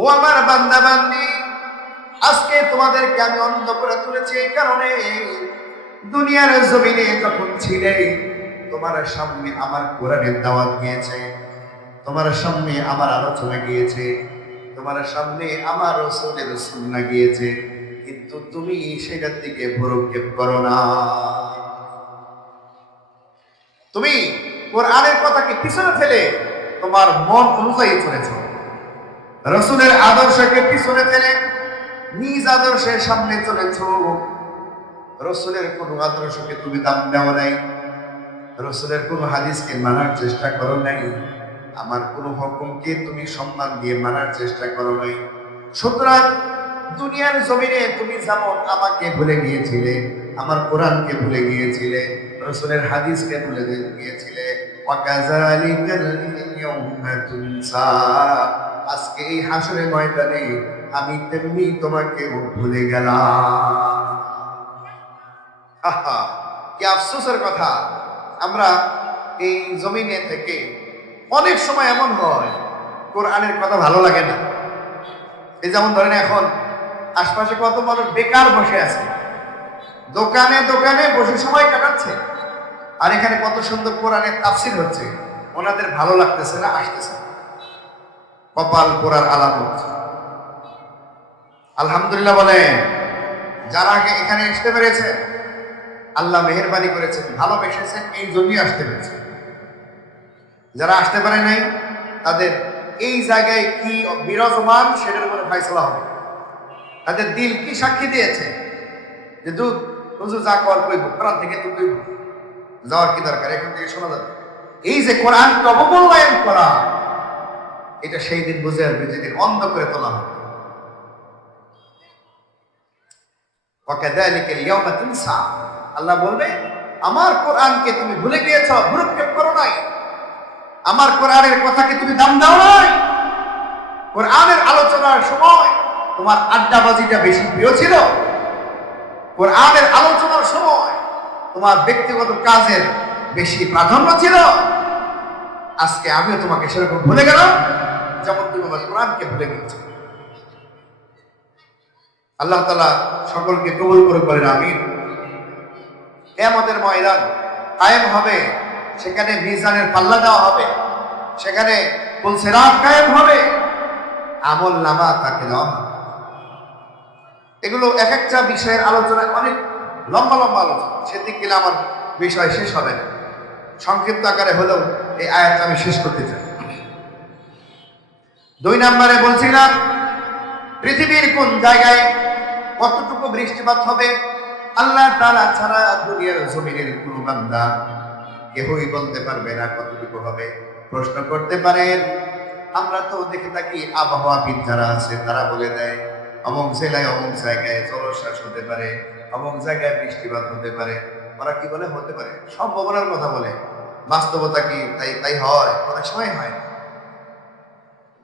ও আমার বান্দা বান্দি, আজকে তোমাদেরকে আমি অন্ধ করে তুলেছি এই কারণে, দুনিয়ার জমিনে যখন ছিলে তোমার সামনে আমার কোরআনের দাওয়াত গিয়েছে, তোমার সামনে আমার আলোচনা গিয়েছে, তোমার সামনে আমার রাসূলের সুন্নাহ গিয়েছে, কিন্তু তুমি সেটার দিকে ভ্রুক্ষেপ করো না। তুমি কোরআনের কথাকে পিছনে ফেলে তোমার মন অনুযায়ী চলেছো, রাসূলের আদর্শকে পিছনে ফেলে নিজ আদর্শের সামনে চলেছো। রাসূলের কোন আদর্শকে তুমি দাম দেওয়া নাই, রাসূলের কোন হাদিসকে মানার চেষ্টা করো নাই, আমার কোন হুকুমকে তুমি সম্মান দিয়ে মানার চেষ্টা করো নাই। সুতরাং দুনিয়ার জমিনে তুমি যেমন আমাকে ভুলে গিয়েছিলে, আমার কোরআনকে ভুলে গিয়েছিলে, রাসূলের হাদিসকে ভুলে গিয়েছিলে, ওয়াকাযালিকাল ইয়াউমা তুনসা, আজকে এই হাসরের ময়দানে আমি তেমনি তোমাকে ভুলে গেলাম। আহা কি আফসোসের কথা, আমরা এই জমিনে থেকে অনেক সময় এমন হয় কোরআনের কথা ভালো লাগে না। এই যেমন ধরেন এখন আশপাশে কত মানুষ বেকার বসে আছে, দোকানে দোকানে বসে সময় কাটাচ্ছে, আর এখানে কত সুন্দর কোরআনের তাফসীর হচ্ছে, ওনাদের ভালো লাগতেছে না, আসতেছে, কপাল পোড়ার আলামত। আলহামদুলিল্লাহ বলেন, যারা আগে এখানে আসতে পেরেছে আল্লাহ মেহেরবানি করেছেন, ভালোবেসেছেন, এই জন্যই আসতে পেরেছে। যারা আসতে পারে নাই তাদের এই জায়গায় কি বিরাজমান সেটার উপরে ফয়সালা হবে। তাদের দিল কি সাক্ষী দিয়েছে যে দুধ হুজুর যা কর কইব, কোরআন থেকে তো কইব, যাওয়ার কি দরকার, এখান থেকে শোনা যাবে। এই যে কোরআনকে অবমূল্যায়ন করা, এটা সেই দিন বুঝে আসবে যেদিন অন্ধ করে তোলা হবে। ওয়াকাযালিকাল ইয়াউমা তুনসা, আল্লাহ বলবে আমার কোরআনকে তুমি ভুলে গিয়েছো, ভ্রুক্ষেপ করো নাই, আমার কোরআনের কথাকে তুমি দাম দাও নাই। কোরআনের আলোচনার সময় তোমার আড্ডাবাজিটা বেশি প্রিয় ছিল, কোরআনের আলোচনার সময় তোমার ব্যক্তিগত কাজের বেশি প্রাধান্য ছিল। আজকে আমিও তোমাকে সেরকম ভুলে গেলাম যেমন তুমি আমার কোরআনকে ভুলে গিয়েছো। আল্লাহ তাআলা সকলকে কবুল করে বলেন আমিন। কিয়ামতের ময়দান কায়েম হবে সেখানে মিজানের পাল্লা দেওয়া হবে, সেখানে পুলসিরাত কায়েম হবে, আমল নামা তাকে দেওয়া হবে। এগুলো এক একটা বিষয়ের আলোচনায় অনেক লম্বা লম্বা আলোচনা, সেদিক গেলে আমার বিষয় শেষ হবে না। সংক্ষিপ্ত আকারে হলেও এই আয়াত আমি শেষ করতে চাই। 2 নম্বরে বলছিলাম পৃথিবীর কোন জায়গায় কতটুকু বৃষ্টিপাত হবে আল্লাহ তাআলা ছাড়া দুনিয়ার জমিনের কোনো বান্দা কেউই বলতে পারবে না কতটুকু হবে। প্রশ্ন করতে পারেন, আমরা তো দেখে থাকি আবহাওয়াবিদ যারা আছে তারা বলে দেয় অমুক জেলায় অমুক জায়গায় জলোচ্ছ্বাস হতে পারে, অমুক জায়গায় বৃষ্টিপাত হতে পারে। ওরা কি বলে? হতে পারে, সম্ভাবনার কথা বলে। বাস্তবতা কি তাই তাই হয়? অনেক সময় হয় না।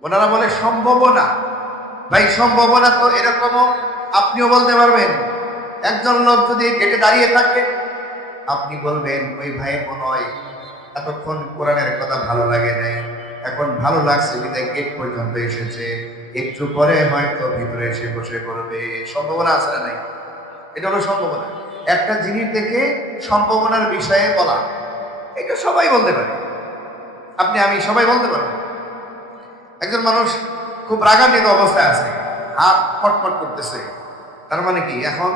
ওনারা বলে সম্ভাবনা। ভাই সম্ভাবনা তো এরকমও আপনিও বলতে পারবেন। একজন লোক যদি গেটে দাঁড়িয়ে থাকে, আপনি বলবেন ওই ভাই মনে হয় এতক্ষণ কোরআনের কথা ভালো লাগে নাই, এখন ভালো লাগছে বিদায় গেট পর্যন্ত এসেছে, একটু পরে হয়তো ভিতরে এসে বসে পড়বে। সম্ভাবনা আছে না নাই? এটা হলো সম্ভাবনা। একটা জিনিস দেখে সম্ভাবনার বিষয়ে বলা, এটা সবাই বলতে পারে। আপনি আমি সবাই বলতে পারবো। একজন মানুষ খুব রাগান্বিত অবস্থায় আছে, হাত ফটফট করতেছে, তার মানে কি এখন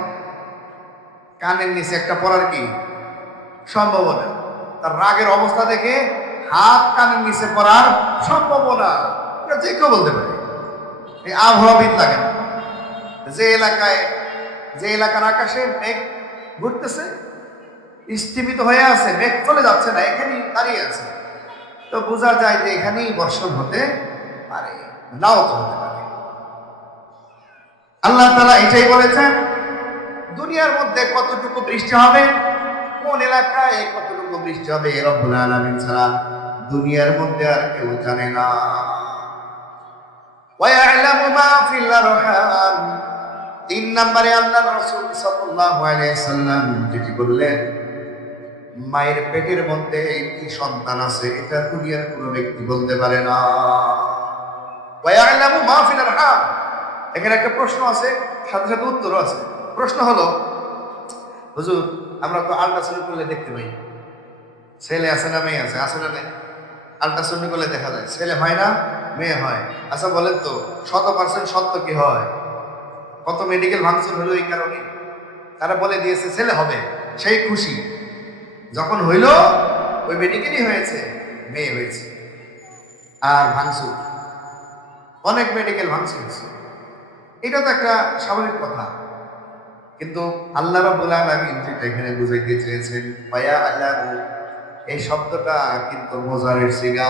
কানের নিচে একটা পড়ার কি সম্ভাবনা। তার রাগের অবস্থা দেখে হাত কানের নিচে পড়ার সম্ভাবনা, এটা যে কেউ বলতে পারে। এই আবহাওয়াবিদ লাগে না। যে এলাকার আকাশে মেঘ ঘুরতেছে, স্থিমিত হয়ে আছে, মেঘ চলে যাচ্ছে না, এখানেই দাঁড়িয়ে আছে, তো বোঝা যায় যে এখানেই বর্ষণ হতে পারে, নাও তো হতে পারে। আল্লাহ তাআলা এটাই বলেছেন দুনিয়ার মধ্যে কতটুকু বৃষ্টি হবে, কোন এলাকায় কতটুকু বৃষ্টি হবে, রব্বুল আলামিন ছাড়া দুনিয়ার মধ্যে আর কেউ জানে না। ওয়ায়ালামু মা ফিল আরহাম। 3 নম্বরে আল্লাহর রাসূল সাল্লাল্লাহু আলাইহি সাল্লাম যেটি বললেন, মায়ের পেটের মধ্যে কি সন্তান আছে এটা দুনিয়ার কোনো ব্যক্তি বলতে পারে না। ওয়ায়ালামু মা ফিল আরহাম। এখানে একটা প্রশ্ন আছে, সাথে সাথে উত্তরও আছে। প্রশ্ন হলো, হুজুর আমরা তো আল্ট্রাসাউন্ড করলে দেখতে পাই ছেলে আছে না মেয়ে আছে, আছে না নেই? আল্ট্রাসাউন্ড করলে দেখা যায় ছেলে হয় না মেয়ে হয়। আচ্ছা বলেন তো 100% সত্য কি হয়? কত মেডিকেল ভাঙচুর হলো এই কারণে, তারা বলে দিয়েছে ছেলে হবে, সেই খুশি, যখন হইল ওই মেডিকেলই হয়েছে মেয়ে হয়েছে। আর ভাঙচুর, অনেক মেডিকেল ভাঙচুর হয়েছে, এটা তো একটা স্বাভাবিক কথা। কিন্তু আল্লাহ রাব্বুল আলামিন যেটা এখানে বুঝাইতে চেয়েছেন, ওয়া আলামু, এই শব্দটা কিন্তু মুজারির সিগা।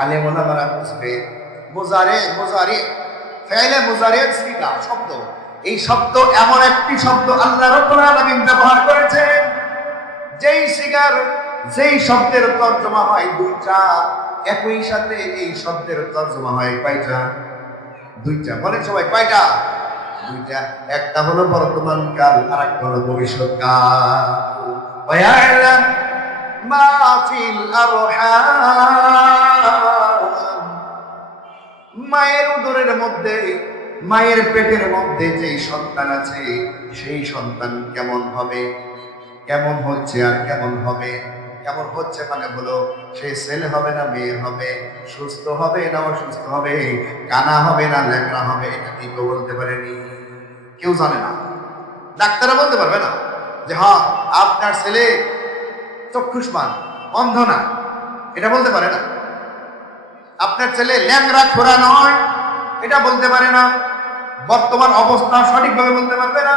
আলেম ওলামারা বুঝবে মুজারি ফাইলে মুজারির সিগা শব্দ। এই শব্দ এমন একটি শব্দ আল্লাহ রাব্বুল আলামিন ব্যবহার করেছেন, যেই শব্দের তরজমা হয় দুইটা, একই সাথে এই শব্দের তরজমা হয় কয়টা? দুইটা। বলেন সবাই কয়টা? দুইটা। একটা হলো বর্তমান কাল, আর একটা হলো ভবিষ্যৎ কাল। ওয়ায়ালাম মা ফিল আরহাম। মায়ের উদরের মধ্যে, মায়ের পেটের মধ্যে যেই সন্তান আছে, সেই সন্তান কেমন হবে, কেমন হচ্ছে আর কেমন হবে। কেমন হচ্ছে মানে হলো সে ছেলে হবে না মেয়ে হবে, সুস্থ হবে না অসুস্থ হবে, কানা হবে না ল্যাংড়া হবে, এটা কি কেউ বলতে পারেনি? কেউ জানে না। ডাক্তাররা বলতে পারবে না যে হ্যাঁ আপনার ছেলে চক্ষুষ্মান, অন্ধ না, এটা বলতে পারে না। আপনার ছেলে ল্যাংড়া খোরা নয়, এটা বলতে পারে না। বর্তমান অবস্থা সঠিকভাবে বলতে পারবে না।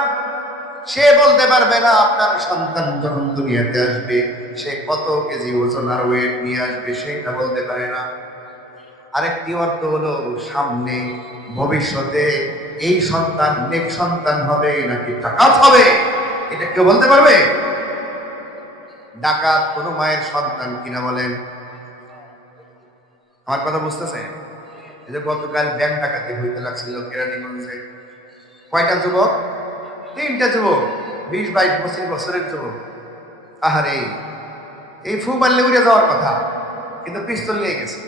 সে বলতে পারবে না আপনার সন্তান যখন দুনিয়াতে আসবে সে কত কেজি ওজন আর ওয়েট নিয়ে আসবে, সেটা বলতে পারে না। আরেকটি অর্থ হলো সামনে ভবিষ্যতে এই সন্তান নেক সন্তান হবে নাকি ডাকাত হবে, এটা কেউ বলতে পারবে? ডাকাত কোনো মায়ের সন্তান কিনা বলেন? আমার কথা বুঝতেছেন? এই যে গতকাল ব্যাংক ডাকাতি হইতে লাগছিল কেরানীগঞ্জে, কয়টা যুবক? 3টা যুবক, 20-22 বছরের যুবক। আহারে, এই ফু মারলে উড়ে যাওয়ার কথা, কিন্তু পিস্তল নিয়ে গেছে।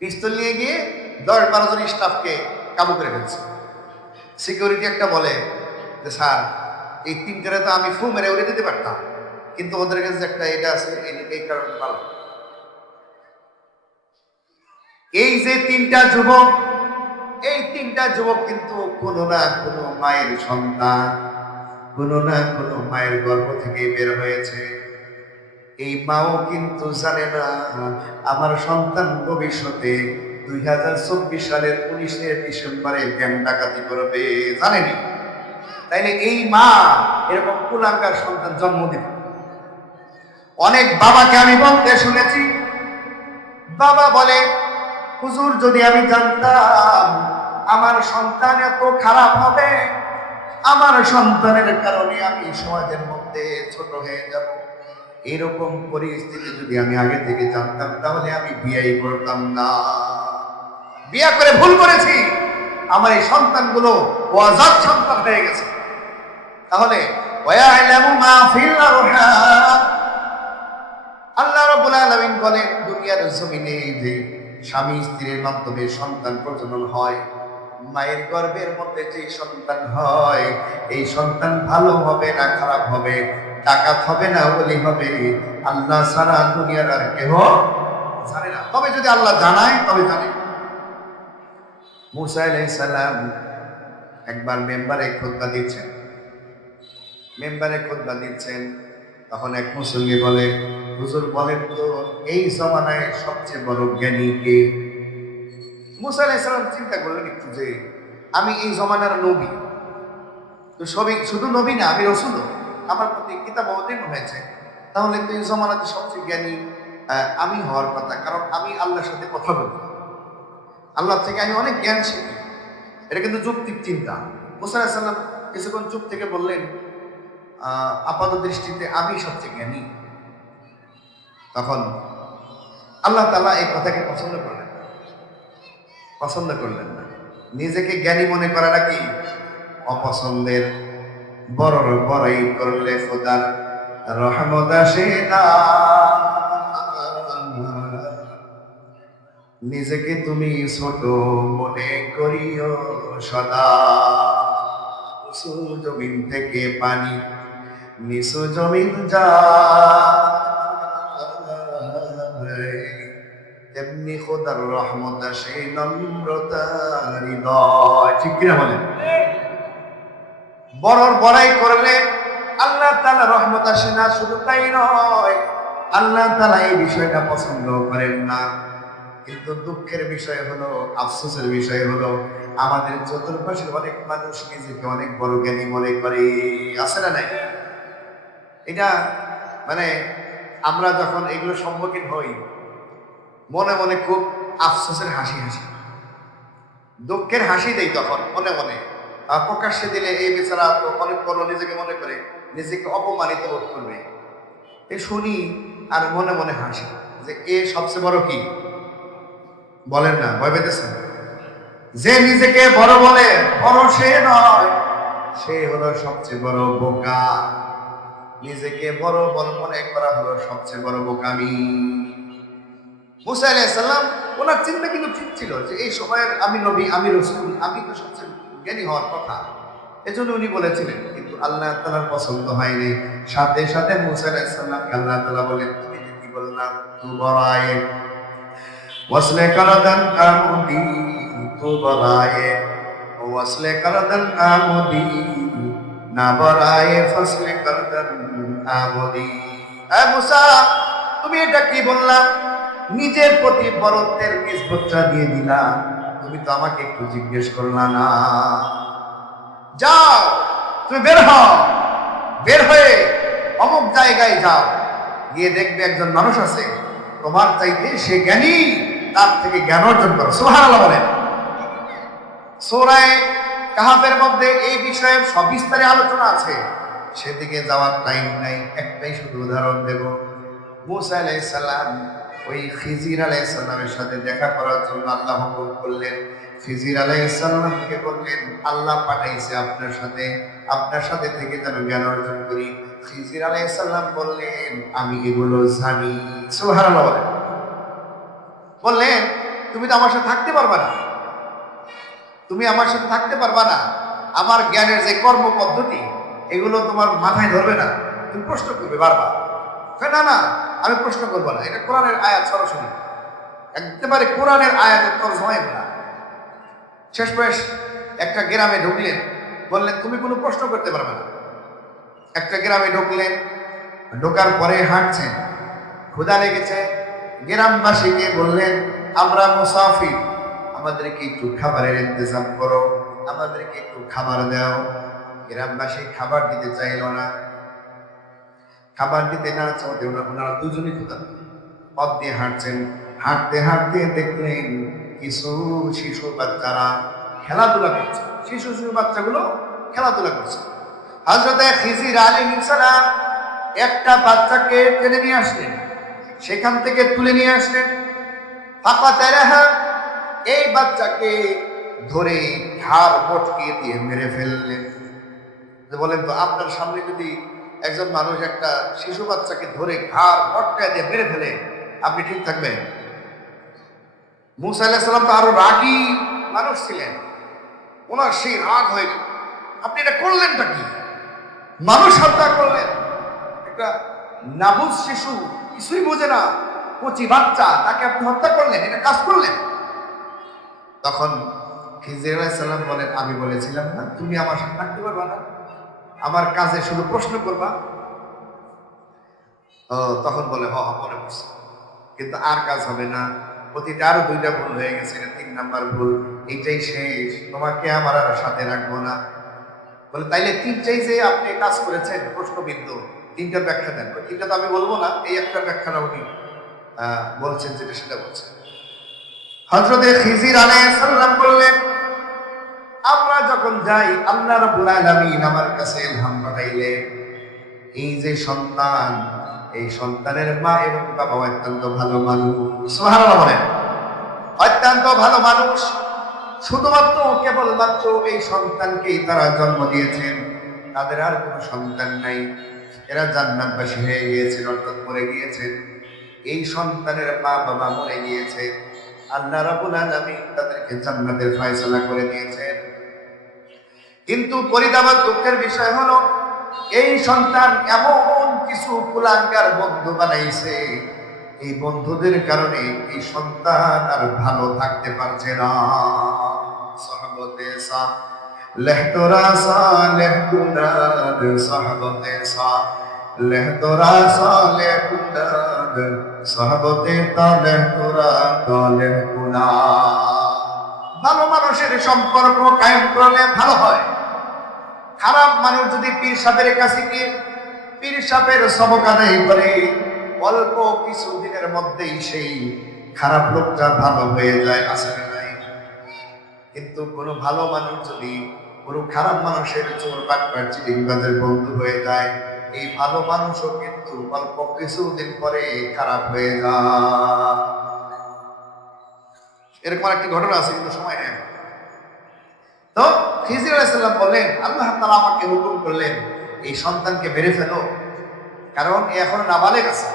পিস্তল নিয়ে গিয়ে 10-12 জন স্টাফকে কাবু করে ফেলছে। সিকিউরিটি একটা বলে যে স্যার এই 3টারে তো আমি ফু মেরে উড়ে দিতে পারতাম, কিন্তু ওদের কাছে একটা এটা আছে, এই কারণে ভালো। এই যে তিনটা যুবক, এই তিনটা যুবক কিন্তু কোনো না কোনো মায়ের সন্তান, কোনো না কোনো মায়ের গর্ভ থেকে বের হয়েছে। এই মাও কিন্তু জানে না আমার সন্তান ভবিষ্যতে 2024 সালের 19শে ডিসেম্বরে ব্যাংক ডাকাতি করবে, জানেনি। তাইলে এই মা এরকম কুলাঙ্গার সন্তান জন্ম দিবে। অনেক বাবাকে আমি বলতে শুনেছি, বাবা বলে, হুজুর যদি আমি জানতাম আমার সন্তান এত খারাপ হবে, আমার সন্তানের কারণে আমি সমাজের মধ্যে ছোট হয়ে যাব, এরকম পরিস্থিতি যদি আমি আগে থেকে জানতাম তাহলে আমি বিয়েই করতাম না। বিয়ে করে ভুল করেছি, আমার এই সন্তানগুলো ওয়াজাত সন্তান হয়ে গেছে। তাহলে আল্লাহ রাব্বুল আলামিন বলেন, দুনিয়ার জমিনে যে স্বামী স্ত্রীর মাধ্যমে সন্তান প্রজনন হয়, মায়ের গর্ভের মধ্যে যে সন্তান হয়, এই সন্তান ভালো হবে না খারাপ হবে, ডাকাত হবে না ওলি হবে, আল্লাহ ছাড়া দুনিয়ার আর কেউ জানে না। তবে যদি আল্লাহ জানায় তবে জানে। মুসা আলাইহিস সালাম একবার মেম্বারে খুতবা দিচ্ছেন, তখন এক মুসল্লি বলে, হুজুর বলেন তো এই জমানায় সবচেয়ে বড় জ্ঞানী কে? মুসা আলাইহিস সালাম চিন্তা করলেন একটু যে আমি এই জমানার নবী, তো সবই শুধু নবী না, আমি রাসূল, আমার প্রতি কিতাব অবতীর্ণ হয়েছে, তাহলে তো এই জমানাতে সবচেয়ে জ্ঞানী আমি হওয়ার কথা, কারণ আমি আল্লাহর সাথে কথা বলি, আল্লাহ থেকে আমি অনেক জ্ঞান শিখি। এটা কিন্তু যৌক্তিক চিন্তা। মুসা আলাইহিস সালাম কিছুক্ষণ চুপ থেকে বললেন, আপাত দৃষ্টিতে আমি সবচেয়ে জ্ঞানী। তখন আল্লাহ তাআলা এই কথাকে পছন্দ করলেন না। নিজেকে জ্ঞানী মনে করাটা কি অপছন্দের। বড়াই করলে খোদার রহমত আসে না, নিজেকে তুমি ছোট মনে করিও সদা। উঁচু জমিন থেকে পানি নিচু জমিন যায়, তেমনি খোদার রহমত আসে নম্রতার হৃদয়। ঠিক কিনা বলেন? বড়াই করলে আল্লাহ তাআলা রহমত আসে না, শুধু তাই নয়, আল্লাহ তাআলা এই বিষয়টা পছন্দ করেন না। কিন্তু দুঃখের বিষয় হলো, আফসোসের বিষয় হলো, আমাদের চতুর্পাশের অনেক মানুষ নিজেকে অনেক বড় জ্ঞানী মনে করে। আছে না নাই? এটা মানে আমরা যখন এগুলো সম্মুখীন হই, মনে মনে খুব আফসোসের হাসি দুঃখের হাসি দেই, তখন মনে মনে। প্রকাশ্যে দিলে এই বেচারা তো অনেক বড় নিজেকে মনে করে, নিজেকে অপমানিত বোধ করবে, এ শুনি আর মনে মনে হাসি যে এ সবচেয়ে বড় কি বলেন না, ভয় পেতেছেন? যে নিজেকে বড় বলে, বড় সে নয়, সে হলো সবচেয়ে বড় বোকা। নিজেকে বড় মনে করা হলো সবচেয়ে বড় বোকামি। মুসা আলাইহিস সালাম ওনার চিন্তা কিন্তু ঠিক ছিল যে এই সময়ের আমি নবী, আমি রাসূল, আমি তো সবচেয়ে জ্ঞানী হওয়ার কথা, এজন্য উনি বলেছিলেন। কিন্তু আল্লাহ তাআলার পছন্দ হয়নি। সাথে সাথে মুসা আলাইহিস সালামকে আল্লাহ তাআলা বলেন, তুমি কি বললাম, তুবরায়ে ওয়াসলে কারাদান আমুদি, তুবরায়ে ওয়াসলে কারাদান আমুদি, না বরায়ে ফাসলে কারাদান আমুদি। মুসা, তুমি এটা কি বললাম? নিজের প্রতি বরত্বের নিসবতটা দিয়ে দিলাম, তুমি তো আমাকে একটু জিজ্ঞেস করলা না। যাও, তুমি বের হয়ে অমুক জায়গায় যাও, গিয়ে দেখবে একজন মানুষ আছে তোমার চাইতে সে জ্ঞানী, তার থেকে জ্ঞান অর্জন করো। সুবহানাল্লাহ বলেন। সূরা কাহাফের মধ্যে এই বিষয়ে সবিস্তারে আলোচনা আছে, সেদিকে যাওয়ার টাইম নাই, একটাই শুধু উদাহরণ দেব। মুসা আলাইহিস সালাম ওই খিজির আলাইহিস সালামের সাথে দেখা করার জন্য আল্লাহ হুকুম করলেন। খিজির আলাইহিস সালামকে বললেন, আল্লাহ পাঠাইছে আপনার সাথে থেকে যেন জ্ঞান অর্জন করি। খিজির আলাইহিস সালাম বললেন, আমি এগুলো জানি। সুবহানাল্লাহ বললেন, তুমি তো আমার সাথে থাকতে পারবা না, আমার জ্ঞানের যে কর্ম পদ্ধতি এগুলো তোমার মাথায় ধরবে না, তুমি প্রশ্ন করবে বারবার। না না, আমি প্রশ্ন করবো না, এটা কোরআনের আয়াত সরাসরি, একেবারে কোরআনের আয়াতের তরজমা এগুলা। শেষমেশ একটা গ্রামে ঢুকলেন, বললেন তুমি কোনো প্রশ্ন করতে পারবে না। একটা গ্রামে ঢুকলেন, ঢোকার পরে হাঁটছেন, ক্ষুধা লেগেছে, গ্রামবাসীকে বললেন আমরা মুসাফির, আমাদেরকে একটু খাবারের ইন্তজাম করো, আমাদেরকে একটু খাবার দাও। গ্রামবাসী খাবার দিতে চাইল না। খাবার দিতে না চাইতে ওনারা দুজনই ক্ষুধা, পথ দিয়ে হাঁটছেন, হাঁটতে হাঁটতে দেখলেন কিছু শিশু বাচ্চারা খেলাধুলা করছে। শিশু বাচ্চাগুলো খেলাধুলা করছে। হযরতে খিজির আলাইহিস সালাম একটা বাচ্চাকে টেনে নিয়ে আসলেন, সেখান থেকে তুলে নিয়ে আসলেন। ফাকাতালাহা, এই বাচ্চাকে ধরে ঘাড় মটকিয়ে দিয়ে মেরে ফেললেন। বলেন তো, আপনার সামনে যদি একজন মানুষ একটা শিশু বাচ্চাকে ধরে ঘাড় মটকায় দিয়ে মেরে ফেলে, আপনি ঠিক থাকবেন? মুসা আলাইহিস সালাম তো আরো রাগী মানুষ ছিলেন, ওনার সেই রাগ হয়ে গেল, আপনি এটা করলেনটা কি? মানুষ হত্যা করলেন, একটা নাবুজ শিশু, কিছুই বোঝে না, কচি বাচ্চা, তাকে আপনি হত্যা করলেন, এটা কাজ করলেন। তখন খিজির আলাইহিস সালাম বলেন, আমি বলেছিলাম না তুমি আমার সাথে থাকতে পারবা না, আমার কাজে শুধু প্রশ্ন করবা? তখন বলে হ মনে পড়ছে, কিন্তু আর কাজ হবে না, প্রতিটা আরো 2টা ভুল হয়ে গেছে, এটা 3 নাম্বার ভুল, এইটাই শেষ, তোমাকে আমার আর সাথে রাখবো না। বলে তাইলে 3টাই যে আপনি কাজ করেছেন প্রশ্নবিদ্ধ, 3টার ব্যাখ্যা দেন। 3টা তো আমি বলবো না, এই একটা ব্যাখ্যাটা উনি বলছেন, যেটা সেটা বলছেন। হযরতে খিজির আলাইহিস সালাম বললেন, আমরা যখন যাই আল্লাহ রাব্বুল আলামিন আমার কাছে ইলহাম পাঠাইলেন, এই যে সন্তান, এই সন্তানের মা এবং বাবা অত্যন্ত ভালো মানুষ। সুবহানাল্লাহ বলেন, অত্যন্ত ভালো মানুষ। শুধুমাত্র কেবলমাত্র এই সন্তানকেই তারা জন্ম দিয়েছেন, তাদের আর কোনো সন্তান নাই। এরা জান্নাতবাসী হয়ে গিয়েছেন, অর্থাৎ মরে গিয়েছেন। এই সন্তানের মা বাবা মরে গিয়েছে, আল্লাহ রাব্বুল আলামিন তাদেরকে জান্নাতের ফয়সালা করে দিয়েছেন। কিন্তু পরিতাপ দুঃখের বিষয় হলো, এই সন্তান এমন কিছু কুলাঙ্গার বন্ধু বানাইছে, এই বন্ধুদের কারণে এই সন্তান আর ভালো থাকতে পারছে না। সাহাবতে সা লেহতরা সা লেহকুনাদ, সাহাবতে সা লেহতরা সা লেহকুনাদ, সাহাবতে তা লেহতরা তা লেহকুনাদ। ভালো মানুষের সম্পর্ক কায়েম করলে ভালো হয়। খারাপ মানুষ যদি পীর সাহেবের কাছে গিয়ে পীর সাহেবের সবক আদায় করে, অল্প কিছুদিনের মধ্যেই সেই খারাপ লোকটা ভালো হয়ে যায়, আসলে নাই। কিন্তু কোনো ভালো মানুষ যদি কোনো খারাপ মানুষের চোর বাটপার চিটিংবাজের বন্ধু হয়ে যায়, এই ভালো মানুষও কিন্তু অল্প কিছুদিন পরে খারাপ হয়ে যায়। এরকম একটি ঘটনা আছে, কিন্তু সময় নেই। তো খিজির আলাইহিস সালাম বলেন, আল্লাহ তাআলা আমাকে হুকুম করলেন এই সন্তানকে মেরে ফেলো, কারণ এখন নাবালেগ আছে।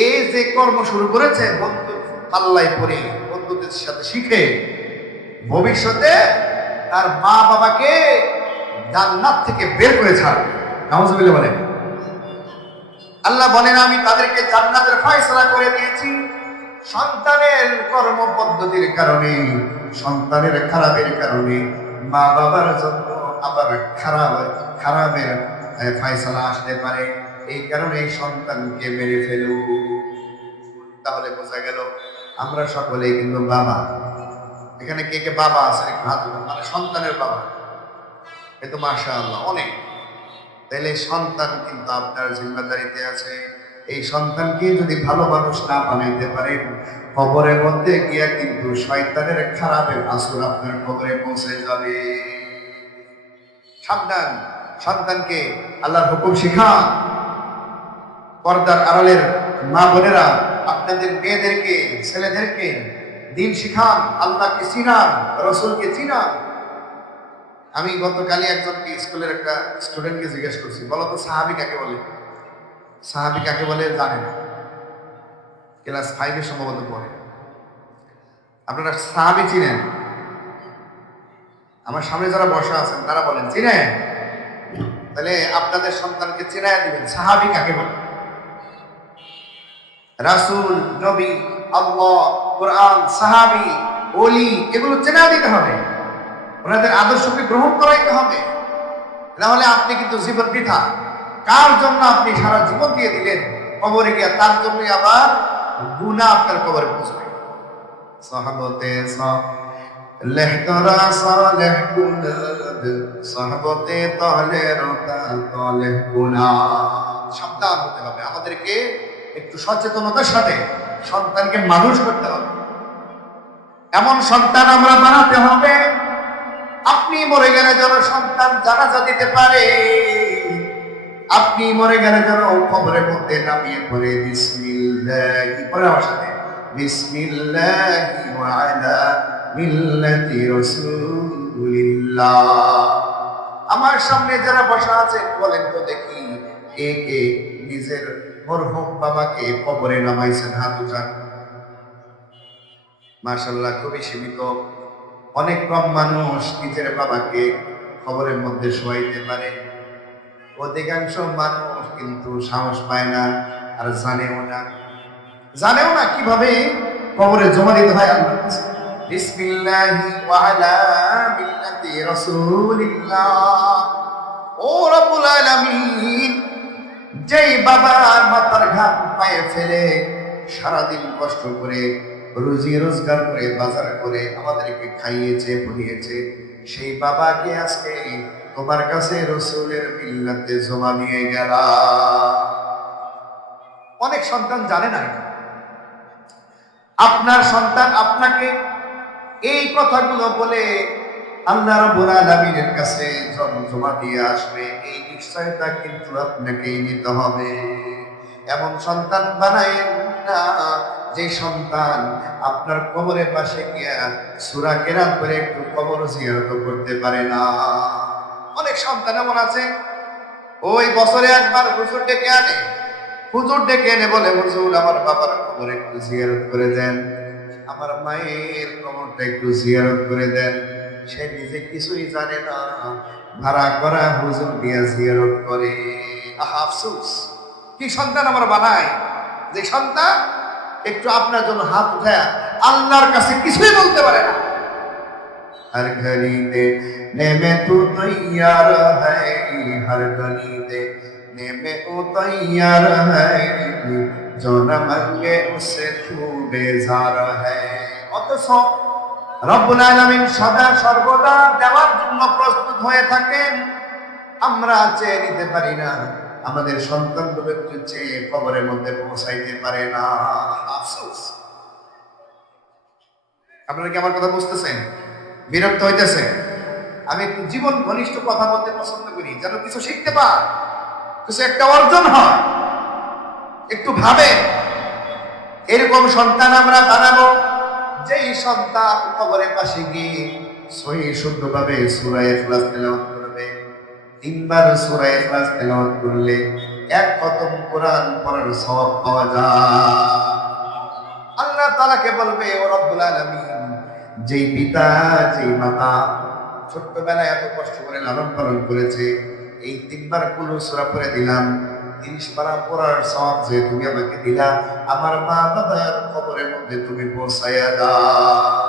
এ যে কর্ম শুরু করেছে বন্ধু পাল্লায় পড়ে, বন্ধুদের সাথে শিখে, ভবিষ্যতে তার মা বাবাকে জান্নাত থেকে বের করে ছাড়বে। নাউজুবিল্লাহ বলেন। আল্লাহ বলেন, আমি তাদেরকে জান্নাতের ফয়সালা করে দিয়েছি সন্তানের কর্ম পদ্ধতির কারণে, সন্তানের খারাপের কারণে মা বাবার জন্য আবার খারাপের ফয়সালা আসতে পারে। এই কারণে এই সন্তানকে মেরে ফেলু। তাহলে বোঝা গেল আমরা সকলেই কিন্তু বাবা। এখানে কে কে বাবা আছে হাত উঠান, মানে সন্তানের বাবা। এ তো মাশাআল্লাহ অনেক। তাহলে সন্তান কিন্তু আপনার জিম্মাদারিতে আছে। এই সন্তানকে যদি ভালো মানুষ না বানাইতে পারেন, কবরের মধ্যে গিয়া কিন্তু শয়তানের খারাপের আসর আপনার কবরে পৌঁছে যাবে। সাবধান, সন্তানকে আল্লাহর হুকুম শিখান। পর্দার আড়ালের মা বোনেরা আপনাদের মেয়েদেরকে, ছেলেদেরকে দিন শিখান, আল্লাহকে চিনান, রসুলকে চিনান। আমি গতকালই একজনকে স্কুলের একটা স্টুডেন্টকে জিজ্ঞেস করছি, বলো তো সাহাবী কাকে বলে? সাহাবী কাকে বলে জানে না, ক্লাস 5 সম্ভবত পড়ে। আপনারা সাহাবী চিনেন? আমার সামনে যারা বসা আছেন তারা বলেন চিনেন? তাহলে আপনাদের সন্তানকে চেনায় দিবেন সাহাবী কাকে বলে। রাসূল, নবী, আল্লাহ, কোরআন, সাহাবী, ওলি এগুলো চেনায় দিতে হবে, ওনাদের আদর্শকে গ্রহণ করাইতে হবে। নাহলে আপনি কিন্তু জীবন বৃথা। কার জন্য আপনি সারা জীবন দিয়ে দিলেন, কবরে গিয়া তার জন্যই আবার গুনাহ আপনার কবরে পৌঁছবে। সাহাবতে সালেহ তোরা সালেহ কুনাদ, সাহাবতে তাহলের তালেহ গুনাহ। সাবধান হতে হবে, আমাদেরকে একটু সচেতনতার সাথে সন্তানকে মানুষ করতে হবে। এমন সন্তান আমরা বানাতে হবে, আপনি মরে গেলে যেন সন্তান জানাজা দিতে পারে, আপনি মরে গেলে যেন কবরের মধ্যে নামিয়ে পড়ে বিসমিল্লাহি পড়ে আমার সাথে, বিসমিল্লাহি ওয়া আলা মিল্লাতি রাসূলিল্লাহ। আমার সামনে যারা বসা আছে বলেন তো দেখি, কে কে নিজের মরহুম বাবাকে কবরে নামাইছেন? হাত উঠান। মাশাআল্লাহ, খুবই সীমিত, অনেক কম মানুষ নিজের বাবাকে কবরের মধ্যে শোয়াইতে পারে। অধিকাংশ মানুষ কিন্তু সাহস পায় না, আর জানেও না কিভাবে কবরে জমা দিতে হয় আল্লাহর কাছে। বিসমিল্লাহি ওয়া আলা মিল্লাতি রাসূলিল্লাহ। ও রব্বুল আলামিন, যেই বাবার মাথার ঘাম পায়ে ফেলে সারাদিন কষ্ট করে রুজি রোজগার করে বাজার করে আমাদেরকে খাইয়েছে পড়িয়েছে, সেই বাবাকে আজকে তোমার কাছে রসুলের মিল্লাতে জমা নিয়ে গেলা। অনেক সন্তান জানে না। আপনার সন্তান আপনাকে এই কথাগুলো বলে আল্লাহ রাব্বুল আলামিনের কাছে জমা দিয়ে আসবে, এই নিশ্চয়তা কিন্তু আপনাকেই নিতে হবে। এমন সন্তান বানায়েন না যে সন্তান আপনার কবরের পাশে গিয়া সূরা কেরাত করে একটু কবর জিয়ারত করতে পারে না। অনেক সন্তান এমন আছে, ওই বছরে একবার হুজুর ডেকে আনে, বলে হুজুর আমার বাবার কবর একটু জিয়ারত করে দেন, আমার মায়ের কবরটা একটু জিয়ারত করে দেন। সে নিজে কিছুই জানে না, ভাড়া করা হুজুর দিয়া জিয়ারত করে। আহা আফসোস, কি সন্তান আমার বানায়, যে সন্তান একটু আপনার জন্য হাত উঠায় আল্লাহর কাছে কিছুই বলতে পারে না। हर घड़ी देने में तू तैयार है, हर घड़ी देने में तू तैयार है, जो न मांगे उससे तू बेजार है। অথচ রব্বুল আলামিন সদা সর্বদা দেওয়ার জন্য প্রস্তুত হয়ে থাকেন, আমরা চেয়ে নিতে পারি না। আমাদের সন্তানগুলো একটু চেয়ে কবরের মধ্যে পৌঁছাইতে পারে না। আফসোস। আপনারা কি আমার কথা বুঝতেছেন? বিরক্ত হইতেছে? আমি একটু জীবন ঘনিষ্ঠ কথা বলতে পছন্দ করি, যেন কিছু শিখতে পার, কিছু একটা অর্জন হয়। একটু ভাবে, এরকম সন্তান আমরা বানাবো যেই সন্তান কবরের পাশে গিয়ে সহি শুদ্ধভাবে সূরা ইখলাস তেলাওয়াত করবে। 3 বার সূরা ইখলাস তেলাওয়াত করলে 1 খতম কোরআন পড়ার সওয়াব পাওয়া যায়। আল্লাহ তাআলাকে বলবে, ও রব্বুল আলামিন, যেই পিতা যেই মাতা ছোট্টবেলায় এত কষ্ট করে লালন পালন করেছে, এই 3 বার কুল সূরা পড়ে দিলাম, 30 পারা পড়ার সওয়াব যে তুমি আমাকে দিলা, আমার মা বাবার কবরের মধ্যে তুমি পৌঁছায়া দাও।